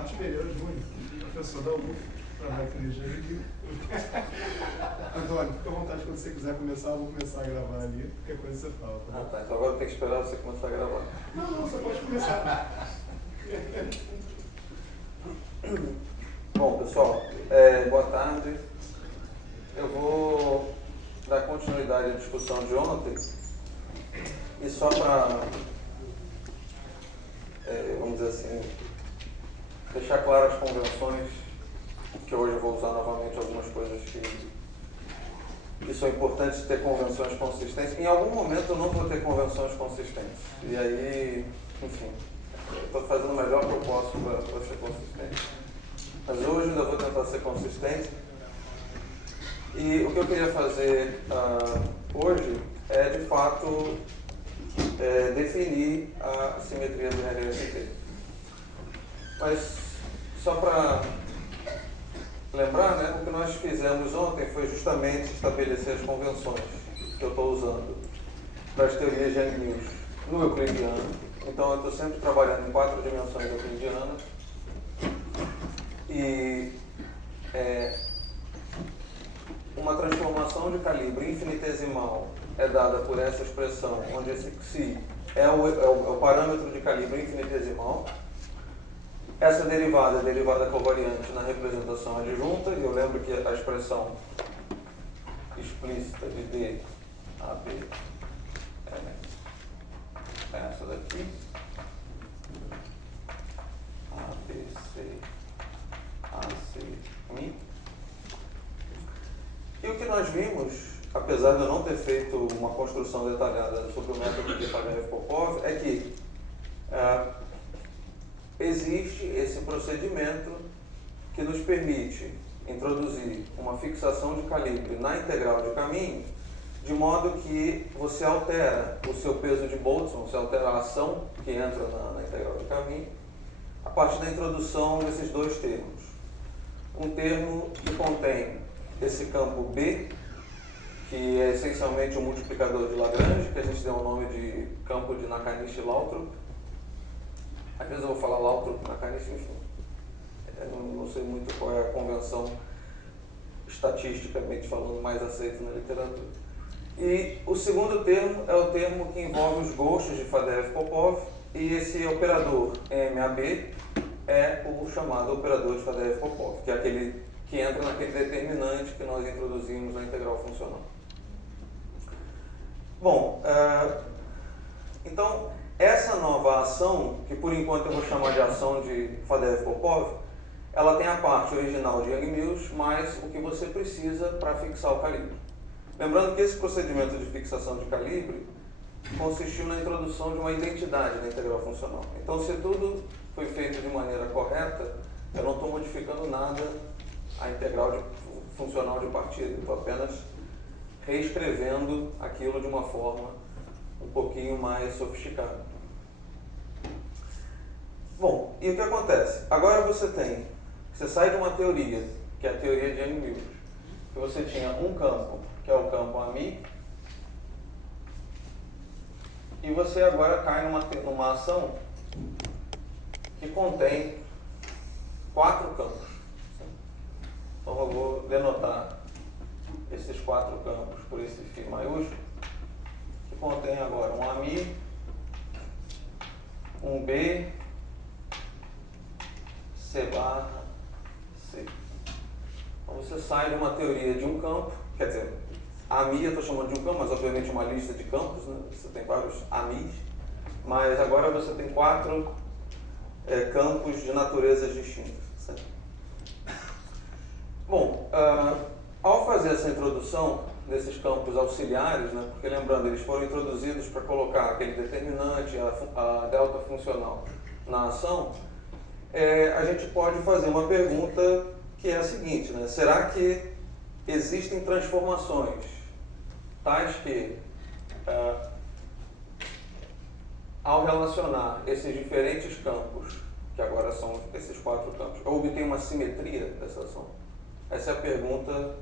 Marte Pereira Júnior, professor da UF, trabalha aqui no Rio de Janeiro. Antônio, fica à vontade quando você quiser começar, eu vou começar a gravar ali, qualquer coisa você fala. Tá? Tá, então agora tem que esperar você começar a gravar. Não, você pode começar. Bom, pessoal, boa tarde. Eu vou dar continuidade à discussão de ontem e só para, vamos dizer assim, deixar claras as convenções, que hoje eu vou usar novamente algumas coisas que são importantes ter convenções consistentes. Em algum momento eu não vou ter convenções consistentes. E aí, enfim, estou fazendo o melhor que eu posso para ser consistente. Mas hoje ainda vou tentar ser consistente. E o que eu queria fazer hoje é, de fato, definir a simetria do RST. Mas, só para lembrar, né, o que nós fizemos ontem foi justamente estabelecer as convenções que eu estou usando para as teorias de Yang-Mills no euclidiano. Então, eu estou sempre trabalhando em 4 dimensões euclidianas. E uma transformação de calibre infinitesimal é dada por essa expressão, onde esse psi é o parâmetro de calibre infinitesimal. Essa derivada é derivada covariante na representação adjunta, e eu lembro que a expressão explícita de D a B é essa daqui. A, B, C, A, C, Mi. E o que nós vimos, apesar de eu não ter feito uma construção detalhada sobre o método de Fadeev-Popov, é que existe esse procedimento que nos permite introduzir uma fixação de calibre na integral de caminho, de modo que você altera o seu peso de Boltzmann, você altera a ação que entra na integral de caminho, a partir da introdução desses dois termos. Um termo que contém esse campo B, que é essencialmente um multiplicador de Lagrange, que a gente deu o nome de campo de Nakanishi-Lautrup. Às vezes eu vou falar Lautrup, Nakanishi, enfim. Eu não sei muito qual é a convenção estatisticamente falando mais aceita na literatura. E o segundo termo é o termo que envolve os gostos de Fadeev-Popov, e esse operador MAB é o chamado operador de Fadeev-Popov, que é aquele que entra naquele determinante que nós introduzimos na integral funcional. Bom, então, essa nova ação, que por enquanto eu vou chamar de ação de Fadeev-Popov, ela tem a parte original de Yang-Mills, mais o que você precisa para fixar o calibre. Lembrando que esse procedimento de fixação de calibre consistiu na introdução de uma identidade na integral funcional. Então, se tudo foi feito de maneira correta, eu não estou modificando nada a integral funcional de partida, estou apenas reescrevendo aquilo de uma forma um pouquinho mais sofisticada. Bom, e o que acontece? Agora você sai de uma teoria, que é a teoria de Yang-Mills, que você tinha um campo, que é o campo AMI, e você agora cai numa ação que contém 4 campos. Então eu vou denotar esses 4 campos por esse φ maiúsculo, que contém agora um AMI, um B, C barra, C. Então você sai de uma teoria de um campo, quer dizer, AMI eu estou chamando de um campo, mas obviamente uma lista de campos, né? Você tem vários AMIs, mas agora você tem 4 campos de naturezas distintas. Certo? Bom, ao fazer essa introdução desses campos auxiliares, né, porque lembrando, eles foram introduzidos para colocar aquele determinante, a delta funcional na ação, a gente pode fazer uma pergunta que é a seguinte, né, será que existem transformações tais que, ao relacionar esses diferentes campos, que agora são esses 4 campos, eu obtenho uma simetria dessa ação? Essa é a pergunta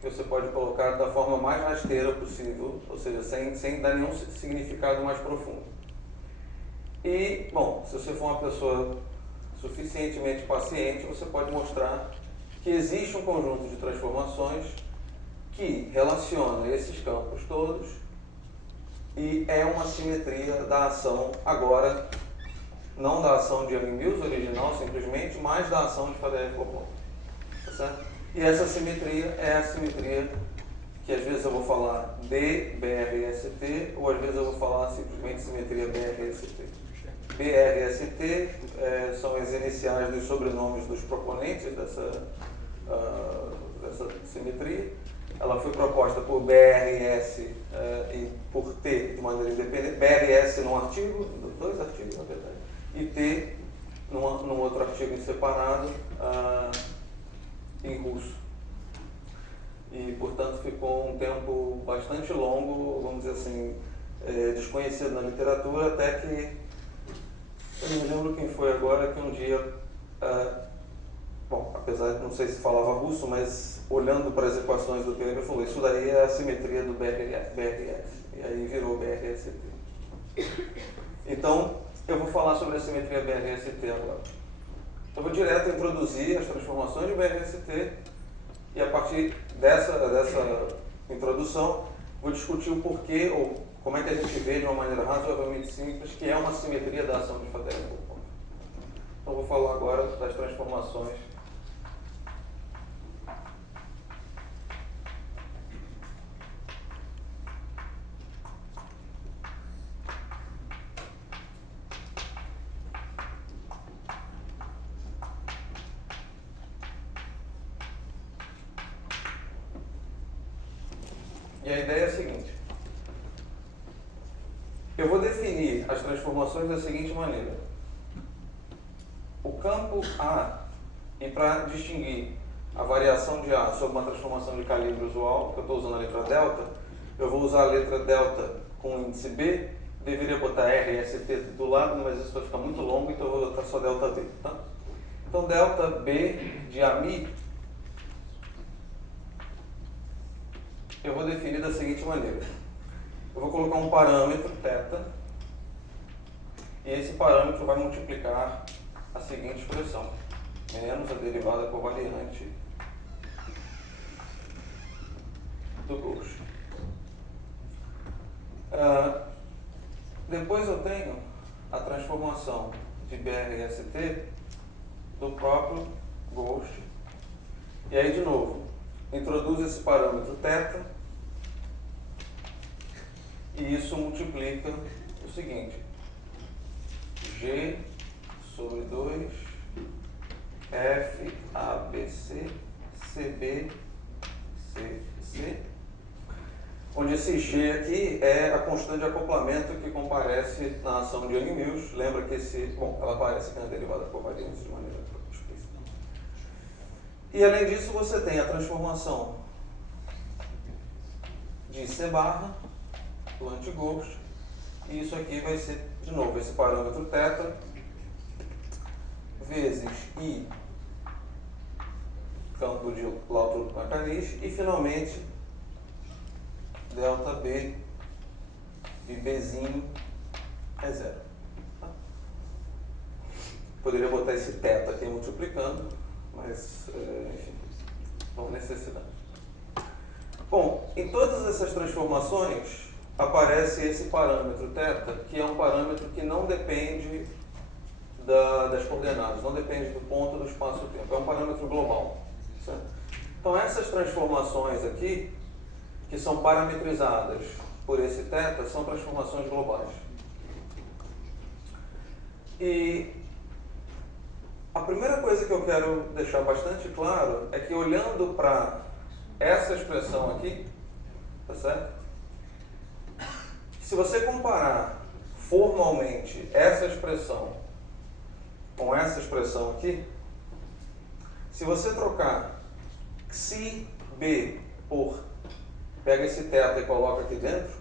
que você pode colocar da forma mais rasteira possível, ou seja, sem dar nenhum significado mais profundo. E, bom, se você for uma pessoa suficientemente paciente, você pode mostrar que existe um conjunto de transformações que relaciona esses campos todos e é uma simetria da ação agora, não da ação de Yang-Mills original simplesmente, mas da ação de Faddeev-Popov. Tá certo? E essa simetria é a simetria que às vezes eu vou falar de BRST ou às vezes eu vou falar simplesmente simetria BRST. BRST são as iniciais dos sobrenomes dos proponentes dessa simetria. Ela foi proposta por BRS e por T de maneira independente. BRS num artigo, dois artigos na verdade, e T num outro artigo em separado em russo. E, portanto, ficou um tempo bastante longo, vamos dizer assim, desconhecido na literatura, até que eu não me lembro quem foi agora que um dia, bom, apesar de não sei se falava russo, mas olhando para as equações do PV, falou, isso daí é a simetria do BRS, e aí virou BRST. Então, eu vou falar sobre a simetria BRST agora. Eu vou direto introduzir as transformações de BRST e a partir dessa introdução vou discutir o porquê ou como é que a gente vê de uma maneira razoavelmente simples que é uma simetria da ação de Faddeev-Popov. Então vou falar agora das transformações e a ideia é a seguinte. Eu vou definir as transformações da seguinte maneira. O campo A, e para distinguir a variação de A sobre uma transformação de calibre usual, que eu estou usando a letra delta, eu vou usar a letra delta com índice B, deveria botar RST do lado, mas isso vai ficar muito longo, então eu vou botar só delta B. Tá? Então delta B de AMI eu vou definir da seguinte maneira. Eu vou colocar um parâmetro, θ, e esse parâmetro vai multiplicar a seguinte expressão, menos a derivada covariante do Gauss. Depois eu tenho a transformação de BRST do próprio Gauss. E aí, de novo, introduz esse parâmetro θ e isso multiplica o seguinte, G sobre 2 F ABC CB CC, onde esse G aqui é a constante de acoplamento que comparece na ação de Yang-Mills. Lembra que ela aparece aqui na derivada covariante de maneira explícita. E além disso você tem a transformação de C barra do anti-Gauss, e isso aqui vai ser, de novo, esse parâmetro θ vezes I campo de Lautrou-Macanisch e finalmente delta B e Bzinho é zero. Tá? Poderia botar esse θ aqui multiplicando, mas enfim, não necessidade. Bom, em todas essas transformações aparece esse parâmetro θ, que é um parâmetro que não depende das coordenadas, não depende do ponto do espaço-tempo, é um parâmetro global. Certo? Então essas transformações aqui, que são parametrizadas por esse θ, são transformações globais. E a primeira coisa que eu quero deixar bastante claro é que olhando para essa expressão aqui, tá certo? Se você comparar formalmente essa expressão com essa expressão aqui, se você trocar xB por, pega esse θ e coloca aqui dentro,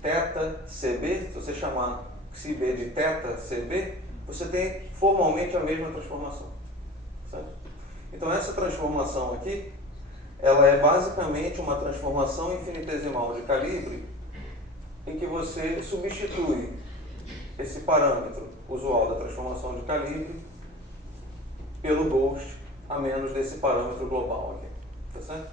θCB, se você chamar xB de θCB, você tem formalmente a mesma transformação. Certo? Então essa transformação aqui, ela é basicamente uma transformação infinitesimal de calibre em que você substitui esse parâmetro usual da transformação de calibre pelo Ghost a menos desse parâmetro global aqui. Tá certo?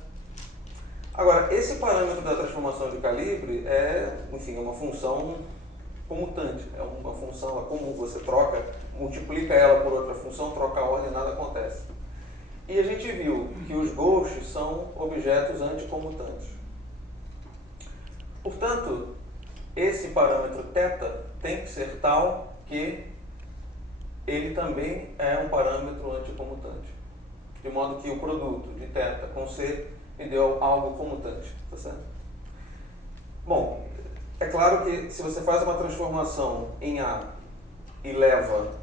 Agora, esse parâmetro da transformação de calibre é, enfim, uma função comutante. É uma função, é comum, você troca, multiplica ela por outra função, troca a ordem e nada acontece. E a gente viu que os ghosts são objetos anticomutantes. Portanto, esse parâmetro θ tem que ser tal que ele também é um parâmetro anticomutante. De modo que o produto de θ com C me deu algo comutante. Tá certo? Bom, é claro que se você faz uma transformação em A e leva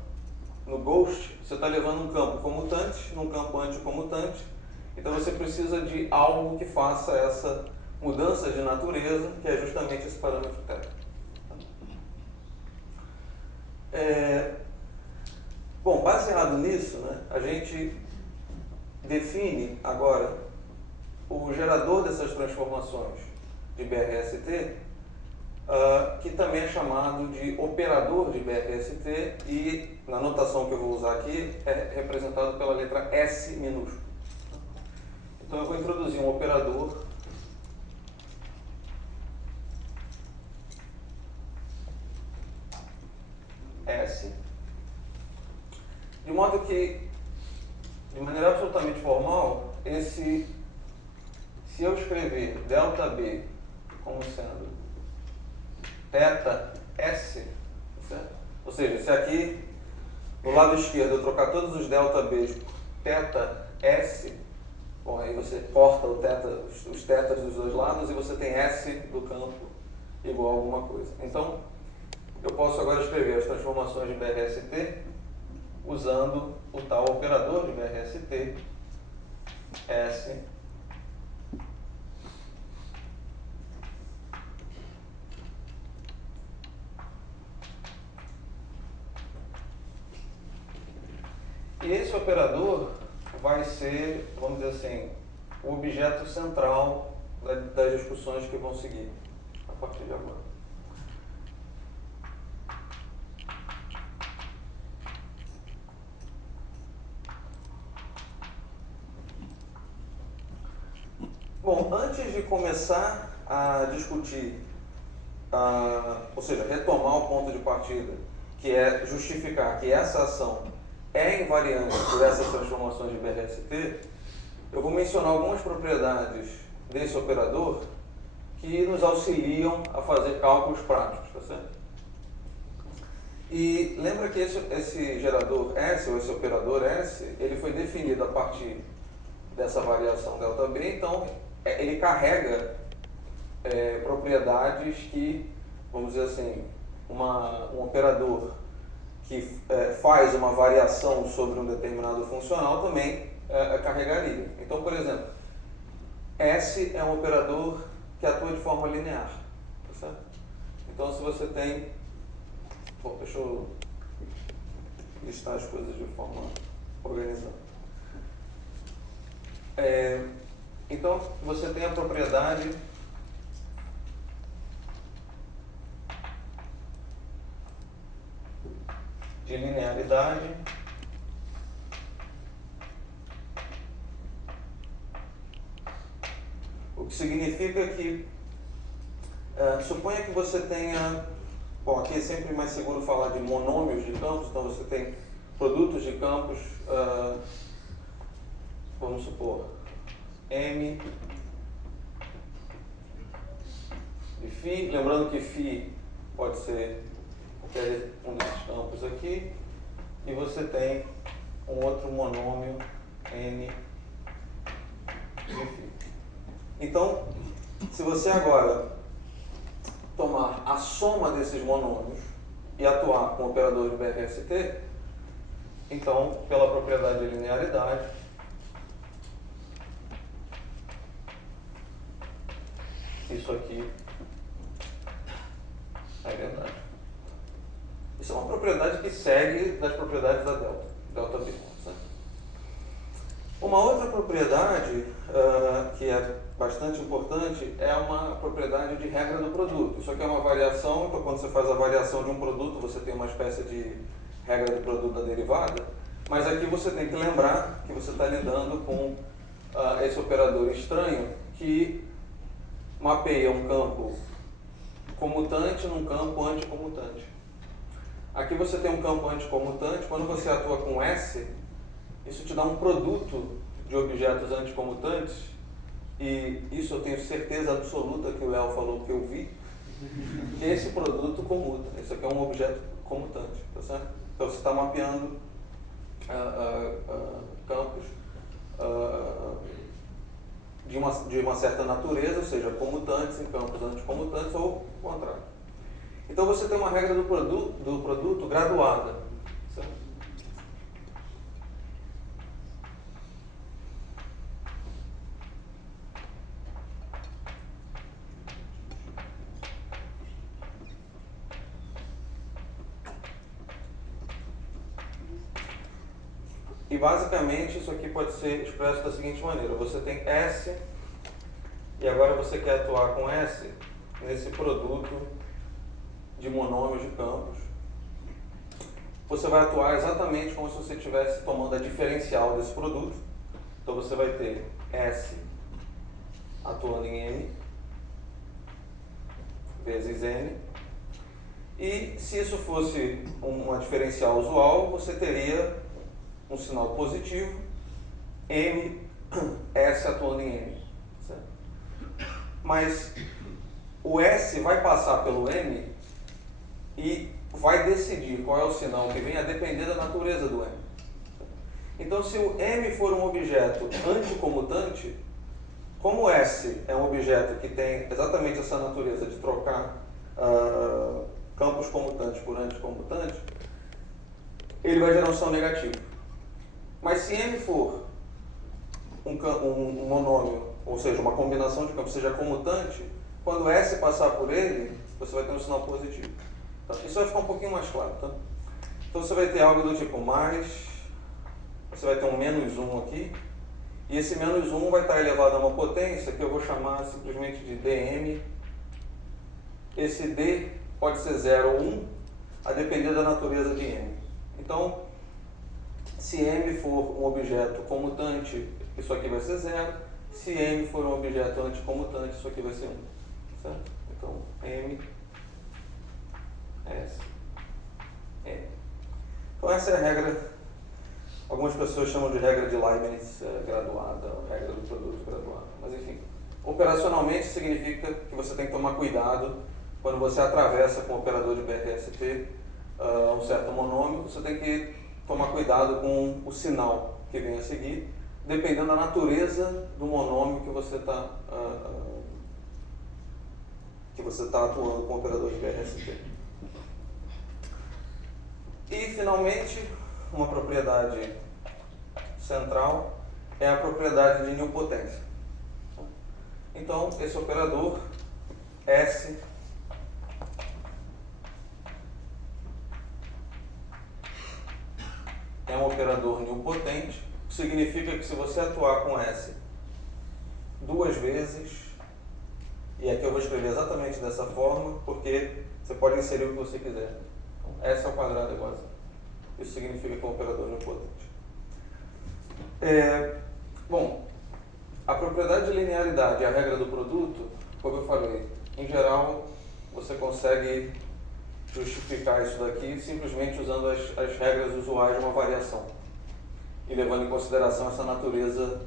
no Ghost, você está levando um campo comutante num campo anticomutante, então você precisa de algo que faça essa mudança de natureza, que é justamente esse parâmetro θ. Bom, baseado nisso, né, a gente define agora o gerador dessas transformações de BRST, que também é chamado de operador de BRST e, na notação que eu vou usar aqui, é representado pela letra S minúscula. Então eu vou introduzir um operador S, de modo que, de maneira absolutamente formal, se eu escrever ΔB como sendo θS, certo? Ou seja, se aqui no lado esquerdo eu trocar todos os ΔBs por θS, bom, aí você corta o os θs dos dois lados e você tem S do campo igual a alguma coisa. Então, eu posso agora escrever as transformações de BRST usando o tal operador de BRST, S, e esse operador vai ser, vamos dizer assim, o objeto central das discussões que vão seguir a partir de agora. Bom, antes de começar a discutir, ou seja, retomar o ponto de partida, que é justificar que essa ação é invariante por essas transformações de BRST, eu vou mencionar algumas propriedades desse operador que nos auxiliam a fazer cálculos práticos, tá certo? E lembra que esse gerador S, ou esse operador S, ele foi definido a partir dessa variação ΔB, então ele carrega propriedades que, vamos dizer assim, um operador que faz uma variação sobre um determinado funcional também carregaria. Então, por exemplo, S é um operador que atua de forma linear. Tá certo? Então, se você tem... Bom, deixa eu listar as coisas de forma organizada. Então, você tem a propriedade de linearidade o que significa que suponha que você tenha, bom, aqui é sempre mais seguro falar de monômios de campos, então você tem produtos de campos, vamos supor, M de φ, lembrando que φ pode ser qualquer um desses campos aqui, e você tem um outro monômio N de φ. Então, se você agora tomar a soma desses monômios e atuar com o operador de BRST, então, pela propriedade de linearidade, isso aqui é verdade. Isso é uma propriedade que segue das propriedades da ΔB. Certo? Uma outra propriedade que é bastante importante é uma propriedade de regra do produto. Isso aqui é uma variação, então quando você faz a variação de um produto, você tem uma espécie de regra do produto da derivada. Mas aqui você tem que lembrar que você está lidando com esse operador estranho que mapeia um campo comutante num campo anticomutante. Aqui você tem um campo anticomutante, quando você atua com S, isso te dá um produto de objetos anticomutantes, e isso eu tenho certeza absoluta que o Léo falou que eu vi. Esse produto comuta, esse aqui é um objeto comutante, tá certo? Então você está mapeando campos de uma certa natureza, ou seja, comutantes em campos anticomutantes ou o contrário. Então você tem uma regra do produto graduada, certo? E basicamente isso aqui pode ser expresso da seguinte maneira: você tem S e agora você quer atuar com S nesse produto de monômios de campos. Você vai atuar exatamente como se você estivesse tomando a diferencial desse produto. Então você vai ter S atuando em M vezes N. E se isso fosse uma diferencial usual, você teria um sinal positivo, M, S atuando em M. Certo? Mas o S vai passar pelo M e vai decidir qual é o sinal que vem a depender da natureza do M. Então, se o M for um objeto anticomutante, como o S é um objeto que tem exatamente essa natureza de trocar campos comutantes por anticomutantes, ele vai gerar um sinal negativo. Mas se M for um monômio, ou seja, uma combinação de campos, seja comutante, quando S passar por ele, você vai ter um sinal positivo. Tá? Isso vai ficar um pouquinho mais claro. Tá? Então você vai ter algo do tipo mais, você vai ter um menos 1 aqui, e esse menos 1 vai estar elevado a uma potência que eu vou chamar simplesmente de dm. Esse d pode ser 0 ou 1, a depender da natureza de m. Então, se m for um objeto comutante, isso aqui vai ser 0. Se m for um objeto anticomutante, isso aqui vai ser 1. Certo? Então, m, s, m. Então, essa é a regra. Algumas pessoas chamam de regra de Leibniz graduada, regra do produto graduado. Mas, enfim, operacionalmente significa que você tem que tomar cuidado quando você atravessa com o operador de BRST um certo monômio. Você tem que tomar cuidado com o sinal que vem a seguir, dependendo da natureza do monômio que você está atuando com o operador de BRST. E, finalmente, uma propriedade central é a propriedade de nilpotência. Então, esse operador S é um operador nilpotente, que significa que se você atuar com S duas vezes, e aqui eu vou escrever exatamente dessa forma, porque você pode inserir o que você quiser. Então, S ao quadrado é igual a zero. Isso significa que é um operador nilpotente. Bom, a propriedade de linearidade e a regra do produto, como eu falei, em geral, você consegue justificar isso daqui simplesmente usando as regras usuais de uma variação e levando em consideração essa natureza,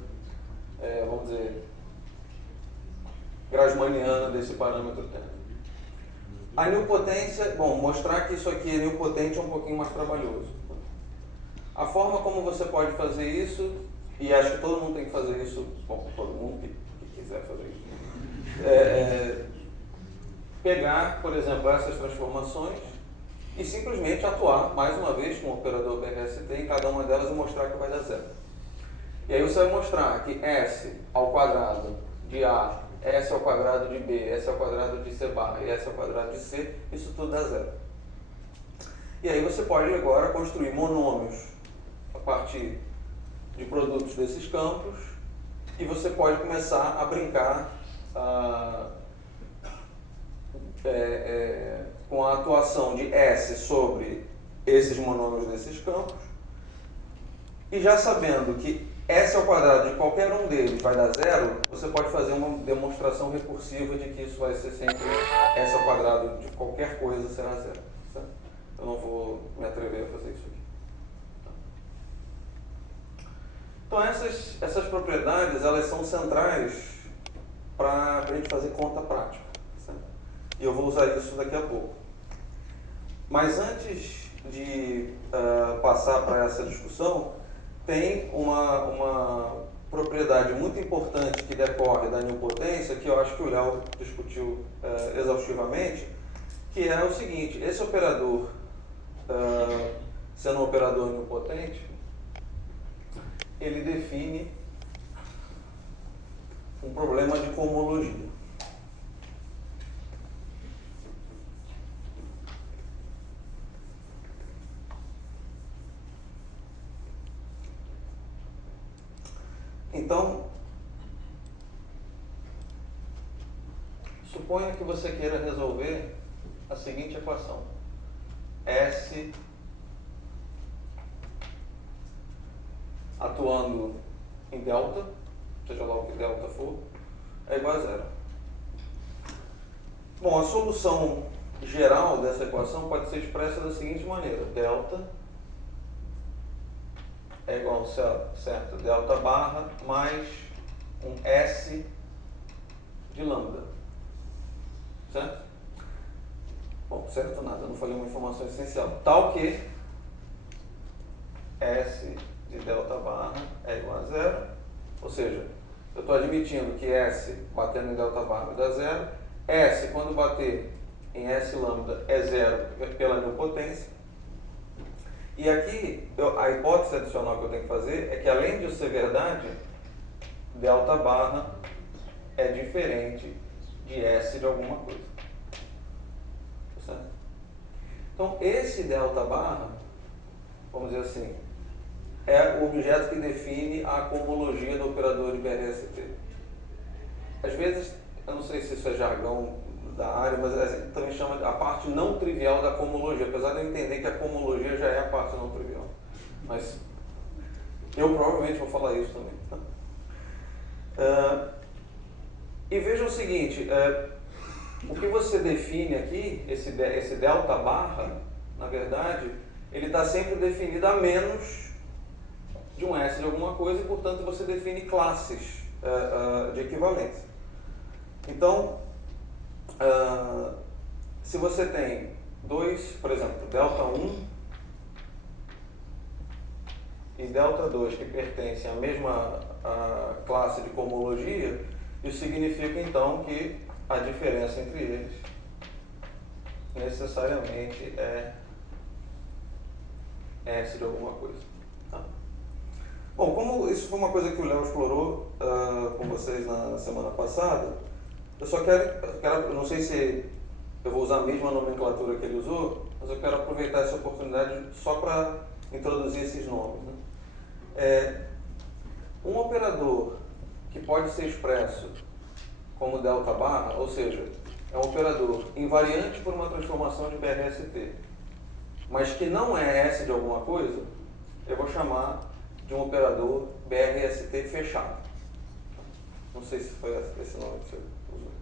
vamos dizer, grassmanniana desse parâmetro térmico. A nilpotência, bom, mostrar que isso aqui é nilpotente é um pouquinho mais trabalhoso. A forma como você pode fazer isso, e acho que todo mundo tem que fazer isso, bom, todo mundo que quiser fazer isso, pegar, por exemplo, essas transformações e simplesmente atuar, mais uma vez, com o operador BRST em cada uma delas e mostrar que vai dar zero. E aí você vai mostrar que S ao quadrado de A, S ao quadrado de B, S ao quadrado de C barra e S ao quadrado de C, isso tudo dá zero. E aí você pode agora construir monômios a partir de produtos desses campos e você pode começar a brincar com a atuação de S sobre esses monômios desses campos E já sabendo que S ao quadrado de qualquer um deles vai dar zero, você pode fazer uma demonstração recursiva de que isso vai ser sempre S ao quadrado de qualquer coisa será zero. Certo? Eu não vou me atrever a fazer isso aqui. Então essas propriedades, elas são centrais para a gente fazer conta prática. Certo? E eu vou usar isso daqui a pouco. Mas antes de passar para essa discussão, tem uma propriedade muito importante que decorre da nilpotência, que eu acho que o Léo discutiu exaustivamente, que é o seguinte: esse operador, sendo um operador nilpotente, ele define um problema de cohomologia. Então, suponha que você queira resolver a seguinte equação: S atuando em delta, seja lá o que delta for, é igual a zero. Bom, a solução geral dessa equação pode ser expressa da seguinte maneira: delta é igual a, certo, delta barra mais um S de lambda. Certo? Bom, certo nada, não falei uma informação essencial. Tal que S de delta barra é igual a zero, ou seja, eu estou admitindo que S batendo em delta barra vai dar zero, S quando bater em S lambda é zero pela nilpotência. E aqui, a hipótese adicional que eu tenho que fazer é que, além de ser verdade, delta barra é diferente de S de alguma coisa. Certo? Então, esse delta barra, vamos dizer assim, é o objeto que define a cohomologia do operador de BRST. Às vezes, eu não sei se isso é jargão da área, mas a gente também chama a parte não trivial da cohomologia, apesar de eu entender que a cohomologia já é a parte não trivial. Mas eu provavelmente vou falar isso também. Tá? E veja o seguinte, o que você define aqui, esse delta barra, na verdade, ele está sempre definido a menos de um S de alguma coisa e, portanto, você define classes de equivalência. Então, se você tem dois, por exemplo, delta 1 e delta 2 que pertencem à mesma classe de cohomologia, isso significa então que a diferença entre eles necessariamente é S de alguma coisa. Tá? Bom, como isso foi uma coisa que o Léo explorou com vocês na semana passada, eu só quero, não sei se eu vou usar a mesma nomenclatura que ele usou, mas eu quero aproveitar essa oportunidade só para introduzir esses nomes. Né? Um operador que pode ser expresso como delta barra, ou seja, é um operador invariante por uma transformação de BRST, mas que não é S de alguma coisa, eu vou chamar de um operador BRST fechado. Não sei se foi esse nome que você usou.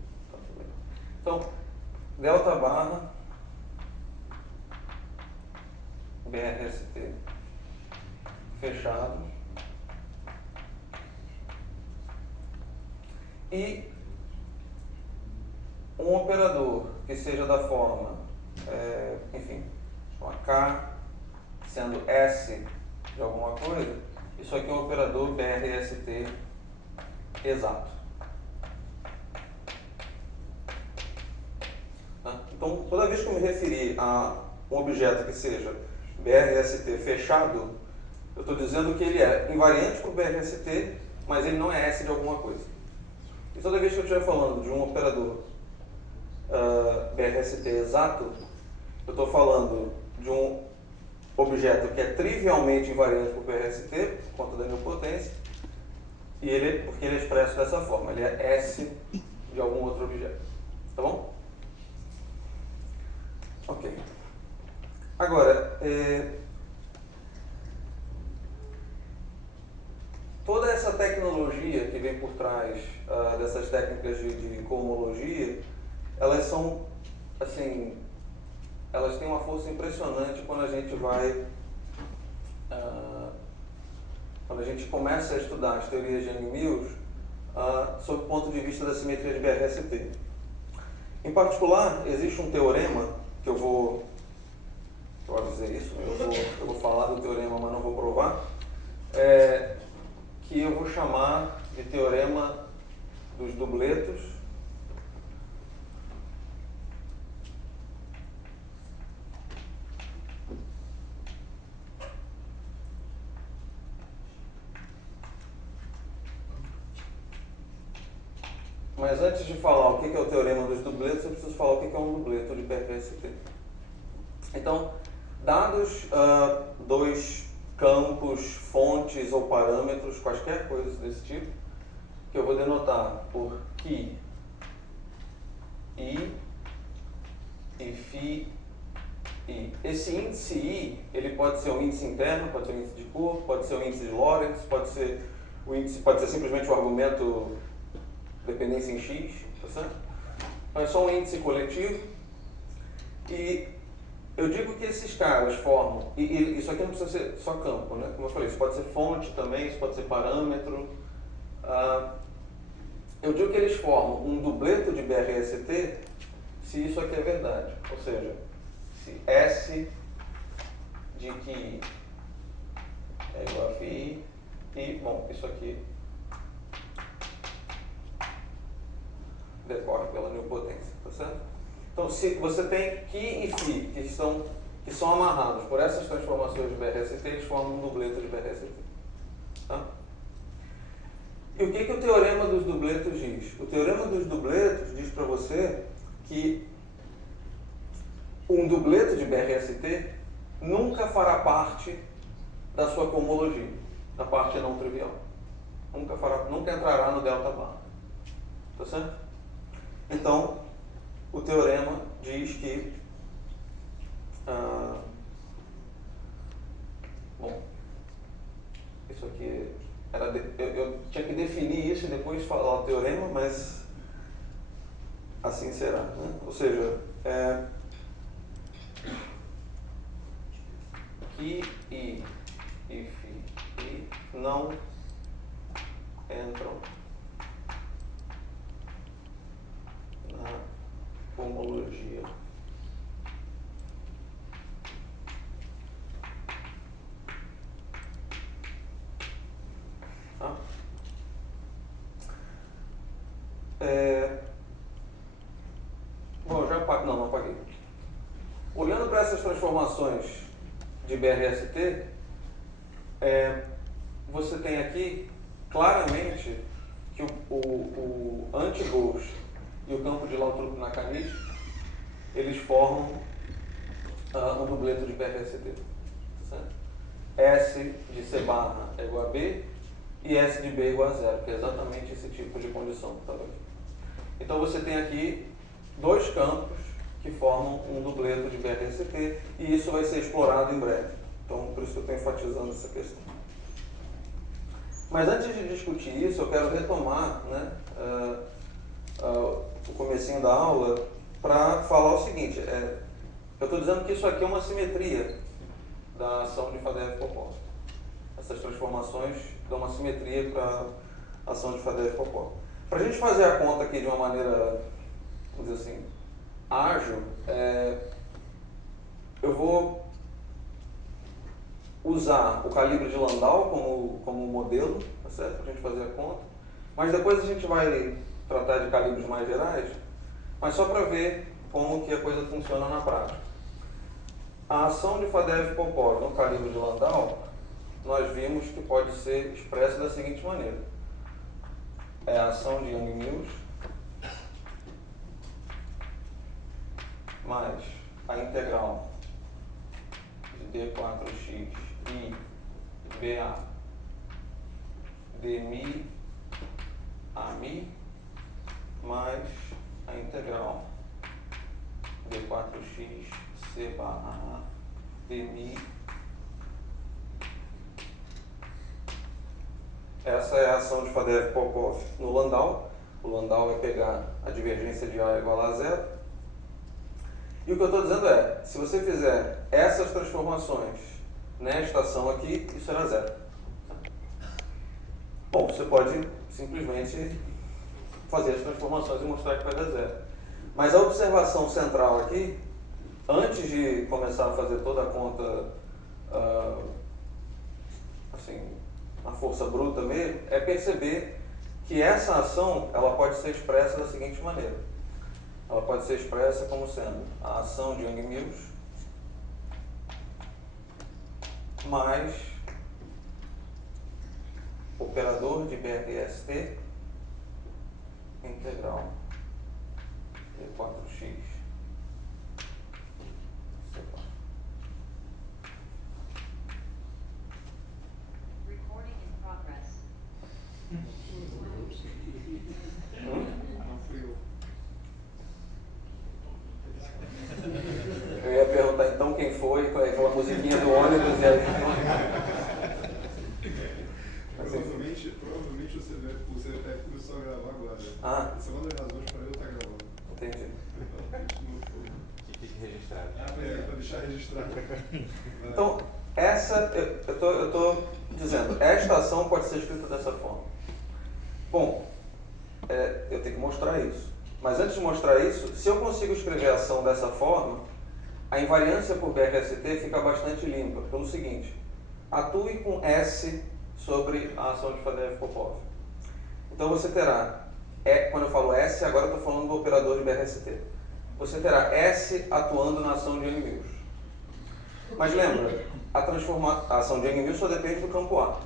Então, delta barra BRST fechado e um operador que seja da forma, enfim, uma K sendo S de alguma coisa, isso aqui é um operador BRST exato. Tá? Então, toda vez que eu me referir a um objeto que seja BRST fechado, eu estou dizendo que ele é invariante para o BRST, mas ele não é S de alguma coisa. E toda vez que eu estiver falando de um operador BRST exato, eu estou falando de um objeto que é trivialmente invariante para o BRST, por conta da nilpotência, porque ele é expresso dessa forma, ele é S de algum outro objeto. Tá bom? Ok. toda essa tecnologia que vem por trás dessas técnicas de cohomologia, elas são, assim, elas têm uma força impressionante quando a gente vai, quando a gente começa a estudar as teorias de Yang-Mills sob o ponto de vista da simetria de BRST. Em particular, existe um teorema, que eu avisei isso, eu vou falar do teorema, mas não vou provar, que eu vou chamar de teorema dos dubletos Mas antes de falar o que é o teorema dos dubletos, eu preciso falar o que é um dubleto de BRST. Então, dados dois campos, fontes ou parâmetros, quaisquer coisas desse tipo, que eu vou denotar por que I e Φ I. Esse índice I, ele pode ser um índice interno, pode ser um índice de cor, pode ser um índice de Lorentz, pode ser simplesmente o argumento dependência em X, tá certo? Então é só um índice coletivo e eu digo que esses caras formam, e isso aqui não precisa ser só campo, né? Como eu falei, isso pode ser fonte também, isso pode ser parâmetro. Eu digo que eles formam um dubleto de BRST se isso aqui é verdade, ou seja, se S de que I é igual a Φi e, bom, isso aqui decorre pela nilpotência, tá certo? Então, se você tem Ki e Φ que são amarrados por essas transformações de BRST, eles formam um dubleto de BRST. Tá? E o que o teorema dos dubletos diz? O teorema dos dubletos diz para você que um dubleto de BRST nunca fará parte da sua cohomologia, da parte não trivial. Nunca entrará no delta bar. Tá certo? Então, o teorema diz que bom, isso aqui eu tinha que definir isso e depois falar o teorema, mas assim será, né? Ou seja, que I e Φ I não entram na cohomologia tá? Bom, eu já apaguei. Não apaguei. Olhando para essas transformações de BRST, você tem aqui claramente que o anti-Gauss e o campo de Lautrup-Nakanishi, eles formam um dubleto de BRST. Certo? S de C barra é igual a B e S de B é igual a zero, que é exatamente esse tipo de condição. Tá vendo? Então você tem aqui dois campos que formam um dubleto de BRST e isso vai ser explorado em breve. Então, por isso que eu estou enfatizando essa questão. Mas antes de discutir isso, eu quero retomar, né, o comecinho da aula para falar o seguinte. Eu estou dizendo que isso aqui é uma simetria da ação de Fadeev-Popov. Essas transformações dão uma simetria para a ação de Fadeev-Popov. Para a gente fazer a conta aqui de uma maneira, vamos dizer assim, ágil, eu vou usar o calibre de Landau como modelo, tá certo? Para a gente fazer a conta. Mas depois a gente vai tratar de calibres mais gerais, mas só para ver como que a coisa funciona na prática. A ação de Fadeev-Popov no calibre de Landau, nós vimos que pode ser expressa da seguinte maneira. É a ação de Yang-Mills mais a integral de D4x I BA dmi a mi mais a integral D4x C barra A dmi Essa é a ação de Fadeev-Popov no Landau. O Landau é pegar a divergência de A igual a zero. E o que eu estou dizendo é, se você fizer essas transformações nesta ação aqui, isso será zero. Bom, você pode simplesmente fazer as transformações e mostrar que vai dar zero. Mas a observação central aqui, antes de começar a fazer toda a conta, assim, na força bruta mesmo, é perceber que essa ação ela pode ser expressa da seguinte maneira. Ela pode ser expressa como sendo a ação de Young-Mills mais operador de BRST integral de 4x. Recording in progress. Não fui eu. Eu ia perguntar então quem foi, com aquela musiquinha do ônibus e aí. Provavelmente o CPF começou a gravar agora. Ah. Essa é uma das razões para eu estar gravando. Entendi. Que fique registrado. Para deixar registrado. Então, eu estou dizendo, esta ação pode ser escrita dessa forma. Bom, eu tenho que mostrar isso. Mas antes de mostrar isso, se eu consigo escrever a ação dessa forma, a invariância por BRST fica bastante limpa. Pelo seguinte, atue com S sobre a ação de Fadeev-Popov. Então você terá, quando eu falo S, agora eu estou falando do operador de BRST. Você terá S atuando na ação de Young-Mills. Mas lembra, a ação de Young-Mills só depende do campo A.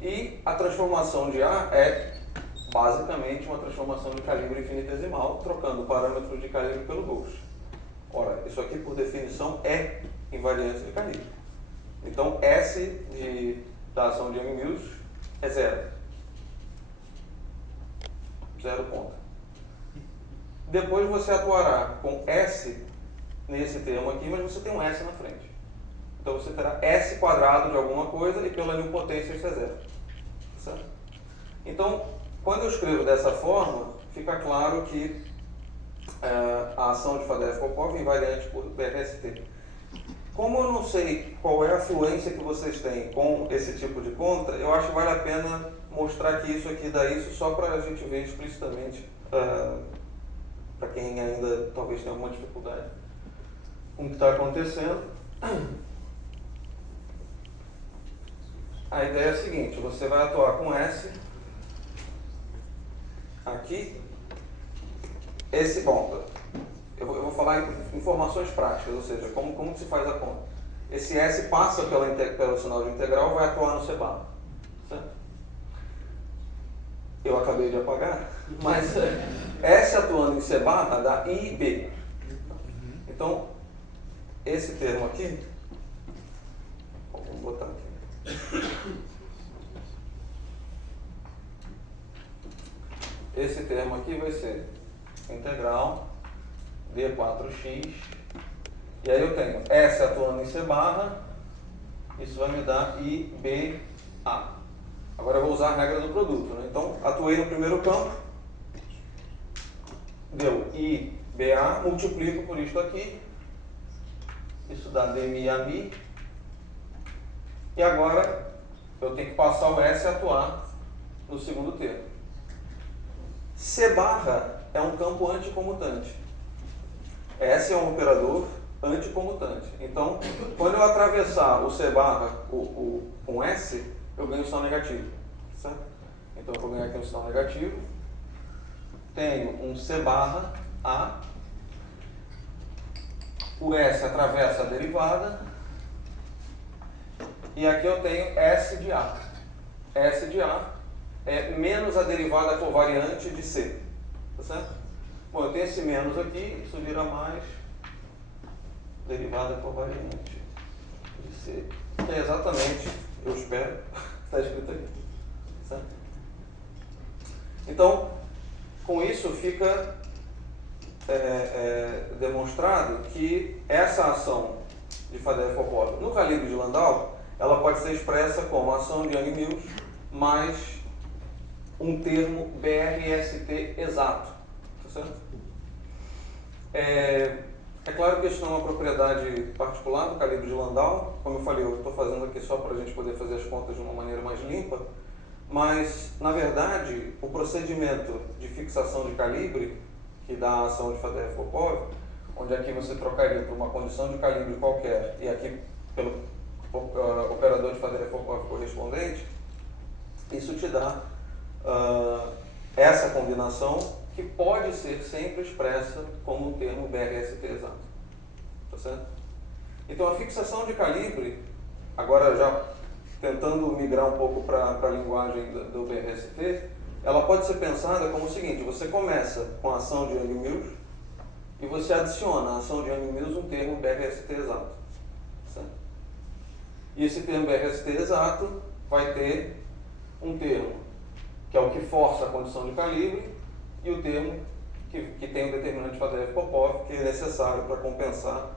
E a transformação de A é basicamente uma transformação de calibre infinitesimal, trocando o parâmetro de calibre pelo Gauss. Ora, isso aqui por definição é invariância de calibre. Então S da ação de Young-Mills é zero. Zero ponto. Depois você atuará com S nesse termo aqui, mas você tem um S na frente. Então você terá S quadrado de alguma coisa e pela nilpotência isso é zero. Certo? Então, quando eu escrevo dessa forma, fica claro que a ação de Fadeev-Popov é invariante por BRST. Como eu não sei qual é a fluência que vocês têm com esse tipo de conta, eu acho que vale a pena mostrar que isso aqui dá isso só para a gente ver explicitamente, para quem ainda talvez tenha alguma dificuldade com o que está acontecendo. A ideia é a seguinte, você vai atuar com S aqui. Bom, eu vou falar em informações práticas, ou seja, como se faz a conta. Esse S passa pelo sinal de integral e vai atuar no C-bar. Certo? Eu acabei de apagar, mas S atuando em C-bar dá I e B. Então, esse termo aqui, vamos botar aqui. Esse termo aqui vai ser integral D4x, e aí eu tenho S atuando em C barra, isso vai me dar IBA. Agora eu vou usar a regra do produto, né? Então, atuei no primeiro campo, deu IBA, multiplico por isto aqui, isso dá DMI, e agora eu tenho que passar o S a atuar no segundo termo. C barra é um campo anticomutante. S é um operador anticomutante. Então, quando eu atravessar o C barra com S, eu ganho um sinal negativo. Certo? Então, eu vou ganhar aqui um sinal negativo. Tenho um C barra A. O S atravessa a derivada. E aqui eu tenho S de A. S de A é menos a derivada covariante de C. Tá certo? Bom, eu tenho esse menos aqui, isso vira mais derivada covariante de C, que é exatamente, eu espero, está escrito aqui. Certo? Então, com isso fica demonstrado que essa ação de Fadeev-Popov no calibre de Landau, ela pode ser expressa como a ação de Young-Mills mais um termo BRST exato. Tá certo? É claro que isso não é uma propriedade particular do calibre de Landau. Como eu falei, eu estou fazendo aqui só para a gente poder fazer as contas de uma maneira mais limpa. Mas, na verdade, o procedimento de fixação de calibre, que dá a ação de Fadeev-Popov, onde aqui você trocaria por uma condição de calibre qualquer e aqui pelo operador de Fadeev-Popov correspondente, isso te dá essa combinação que pode ser sempre expressa como um termo BRST exato. Tá certo? Então, a fixação de calibre, agora já tentando migrar um pouco para a linguagem do BRST, ela pode ser pensada como o seguinte: você começa com a ação de Young-Mills e você adiciona à ação de Young-Mills um termo BRST exato. Certo? E esse termo BRST exato vai ter um termo que é o que força a condição de calibre e o termo que tem o determinante de Fadeev-Popov, que é necessário para compensar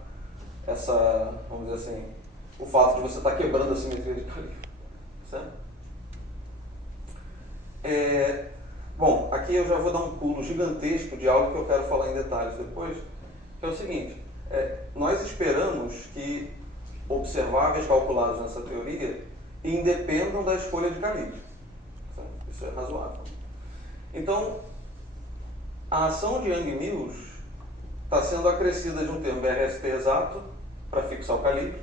essa, vamos dizer assim, o fato de você estar quebrando a simetria de calibre. Certo? Bom, aqui eu já vou dar um pulo gigantesco de algo que eu quero falar em detalhes depois, que é o seguinte: nós esperamos que observáveis calculados nessa teoria independam da escolha de calibre. Certo? Isso é razoável. Então, a ação de Young-Mills está sendo acrescida de um termo BRST exato para fixar o calibre,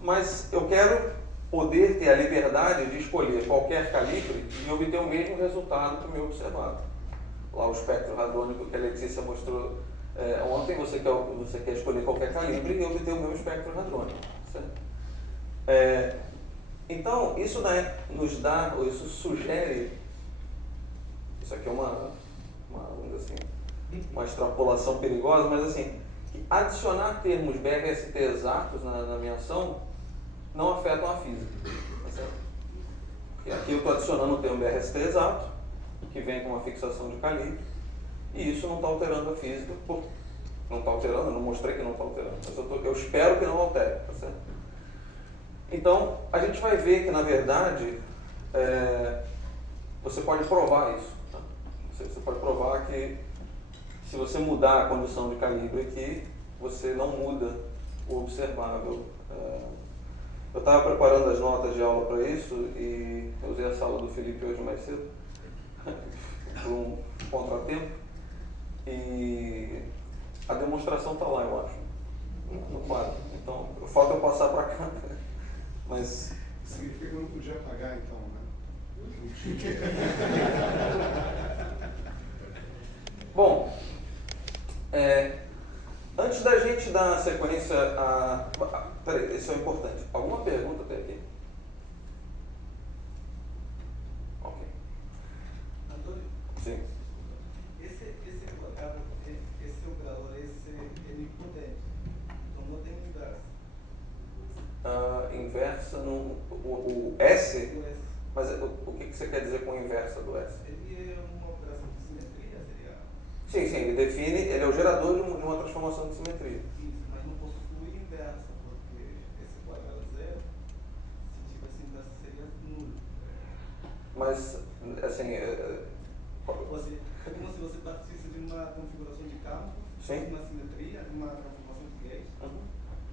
mas eu quero poder ter a liberdade de escolher qualquer calibre e obter o mesmo resultado que o meu observado. Lá o espectro hadrônico que a Letícia mostrou ontem, você quer escolher qualquer calibre e obter o meu espectro hadrônico. Certo? Então, isso nos dá, ou isso sugere, isso aqui é vamos dizer assim, uma extrapolação perigosa, mas assim, que adicionar termos BRST exatos na minha ação não afetam a física. Tá certo? Porque aqui eu estou adicionando o termo BRST exato, que vem com uma fixação de calibre, e isso não está alterando a física. Não está alterando, eu não mostrei que não está alterando, mas eu espero que não altere. Tá certo? Então, a gente vai ver que, na verdade, você pode provar isso. Tá? Você pode provar que, se você mudar a condição de calibre aqui, você não muda o observável. Eu estava preparando as notas de aula para isso e eu usei a sala do Felipe hoje mais cedo, por um contratempo, e a demonstração está lá, eu acho, no quadro. Então, falta eu passar para cá. Mas significa que eu não podia pagar, então, né? Bom, antes da gente dar sequência peraí, isso é importante. Alguma pergunta até aqui? Ok. Antônio? Sim. Esse operador, é nilpotente. Então não tem inversa. Inversa o S? O S. Mas o que você quer dizer com inversa do S? Ele é uma operação de simetria, seria? Sim, ele é o gerador de uma transformação de simetria. Isso, mas não possui inversa, porque esse quadrado zero, se tivesse inversa, seria nulo. Mas, assim... É como se você partisse de uma configuração de campo, Sim. uma simetria, uma transformação de Gauss,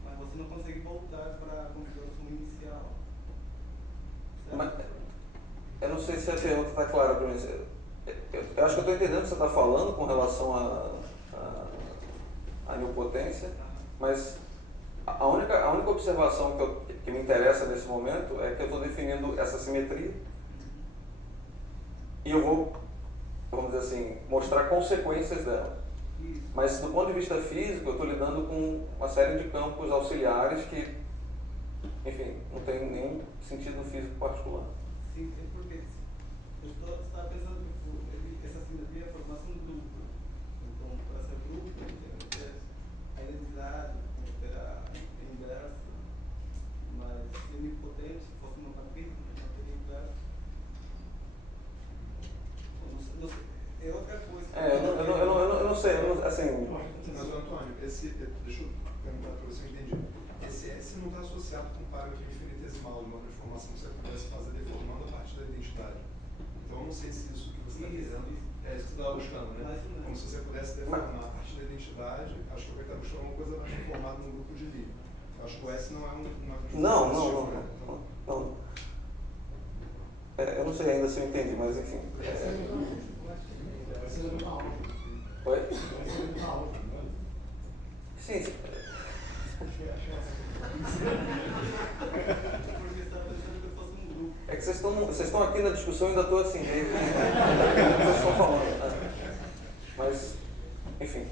mas você não consegue voltar para a configuração inicial. Certo? Mas, eu não sei se a pergunta está clara para mim. Eu acho que eu estou entendendo o que você está falando com relação à nilpotência, mas a única observação que me interessa nesse momento é que eu estou definindo essa simetria e eu vou, vamos dizer assim, mostrar consequências dela. Isso. Mas do ponto de vista físico, eu estou lidando com uma série de campos auxiliares que, enfim, não tem nenhum sentido físico particular. Sim, é porque eu estava pensando que essa simetria é a formação do grupo. Então, para ser grupo, tem que ter a identidade, tem que ter a inversa. Mas se nilpotente fosse uma capítulo, não teria inversa. Não sei. É outra coisa. Eu não sei, assim... Mas, Antônio, deixa eu perguntar para você, eu entendi. Esse S não está associado com um parámetro infinitesimal de uma transformação que você pudesse fazer deformando a partir da É isso que você estava buscando, né? Mais ou menos. Como se você pudesse deformar a partir da identidade. Acho que eu estar buscando uma coisa mais informada num grupo de livro. Acho que o S não é uma Não. Eu não sei ainda se eu entendi, mas enfim. Oi? Sim. Porque estava pensando que eu fosse um grupo. É que vocês estão aqui na discussão e ainda estou assim, meio que vocês estão falando. Né? Mas, enfim,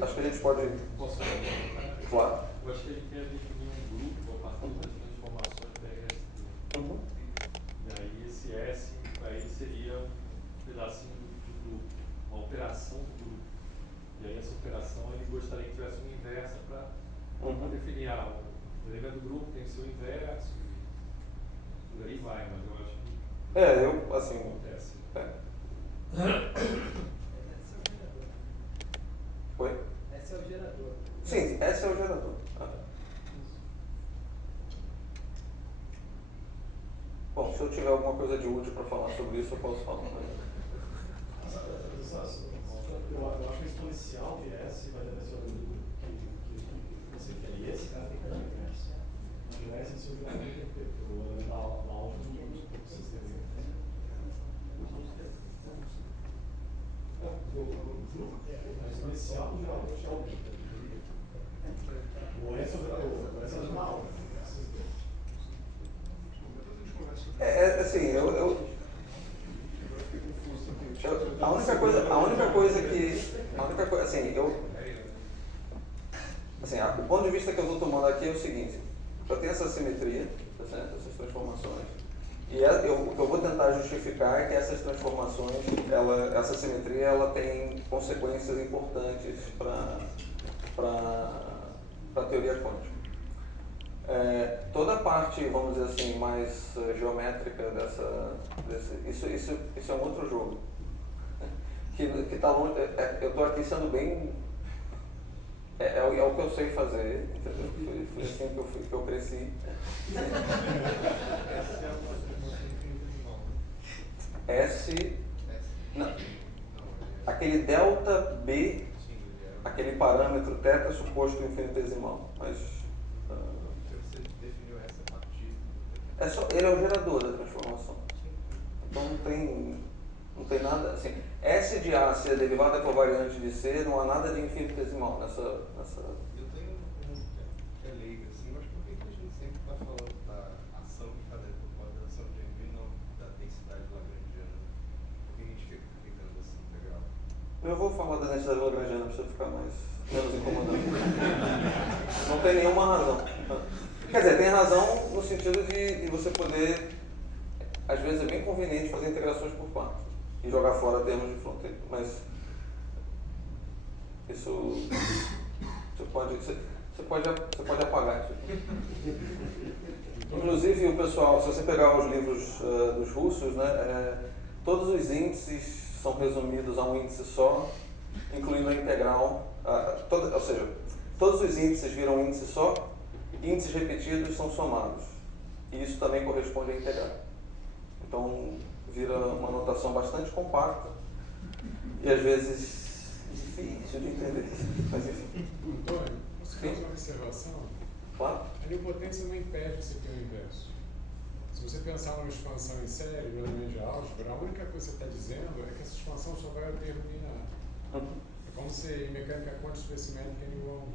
acho que a gente pode. Posso Claro. Eu acho que ele quer definir um grupo a partir das transformações da RST. Uhum. E aí esse S aí seria um pedacinho do grupo, uma operação do grupo. E aí essa operação ele gostaria que tivesse um inverso para definir o elemento do grupo tem seu inverso e por aí vai, mas eu acho que Eu, assim. acontece. Oi? Esse é o gerador. Sim, esse é o gerador. Bom, se eu tiver alguma coisa de útil para falar sobre isso, eu posso falar. Eu acho que o exponencial de S vai dar esse que você quer. E esse cara tem que dar inverso. Mas o S é seu viramento o elemental álgebra não tem um sistema. O exponencial do gerador é o S é o gerador, o S é uma álgebra. Assim, a única coisa, o ponto de vista que eu estou tomando aqui é o seguinte: eu tenho essa simetria, tá certo? Essas transformações, e o que eu vou tentar justificar é que essas transformações, essa simetria, ela tem consequências importantes para a teoria quântica. Toda a parte, vamos dizer assim, mais geométrica isso é um outro jogo. Que tá longe, eu estou aqui sendo bem. É o que eu sei fazer, entendeu? Foi assim que eu cresci. S. Não. Aquele delta B, aquele parâmetro θ é suposto infinitesimal, mas. Você definiu essa a partir. Ele é o gerador da transformação. Então não tem nada assim. S de A ser derivada covariante de C, não há nada de infinitesimal nessa. Eu tenho que é leigo, assim, mas por que a gente sempre está falando da ação que está dentro da ação de Henry e não da densidade lagrangiana? Por que a gente fica aplicando essa integral? Eu vou falar da densidade lagrangiana para você ficar menos incomodado. Não tem nenhuma razão. Quer dizer, tem razão no sentido de você poder, às vezes é bem conveniente fazer integrações por partes e jogar fora termos de fronteira, mas isso você pode apagar. Inclusive o pessoal, se você pegar os livros dos russos, né, todos os índices são resumidos a um índice só, incluindo a integral, ou seja, todos os índices viram um índice só, índices repetidos são somados, e isso também corresponde à integral. Então vira uma notação bastante compacta e às vezes difícil de entender. Mas enfim. Antônio, posso fazer uma observação? Claro. A nilpotência não impede você ter o inverso. Se você pensar numa expansão em série, no elemento de álgebra, a única coisa que você está dizendo é que essa expansão só vai ao termo linear. É como se em mecânica quântica supersimétrica é igual.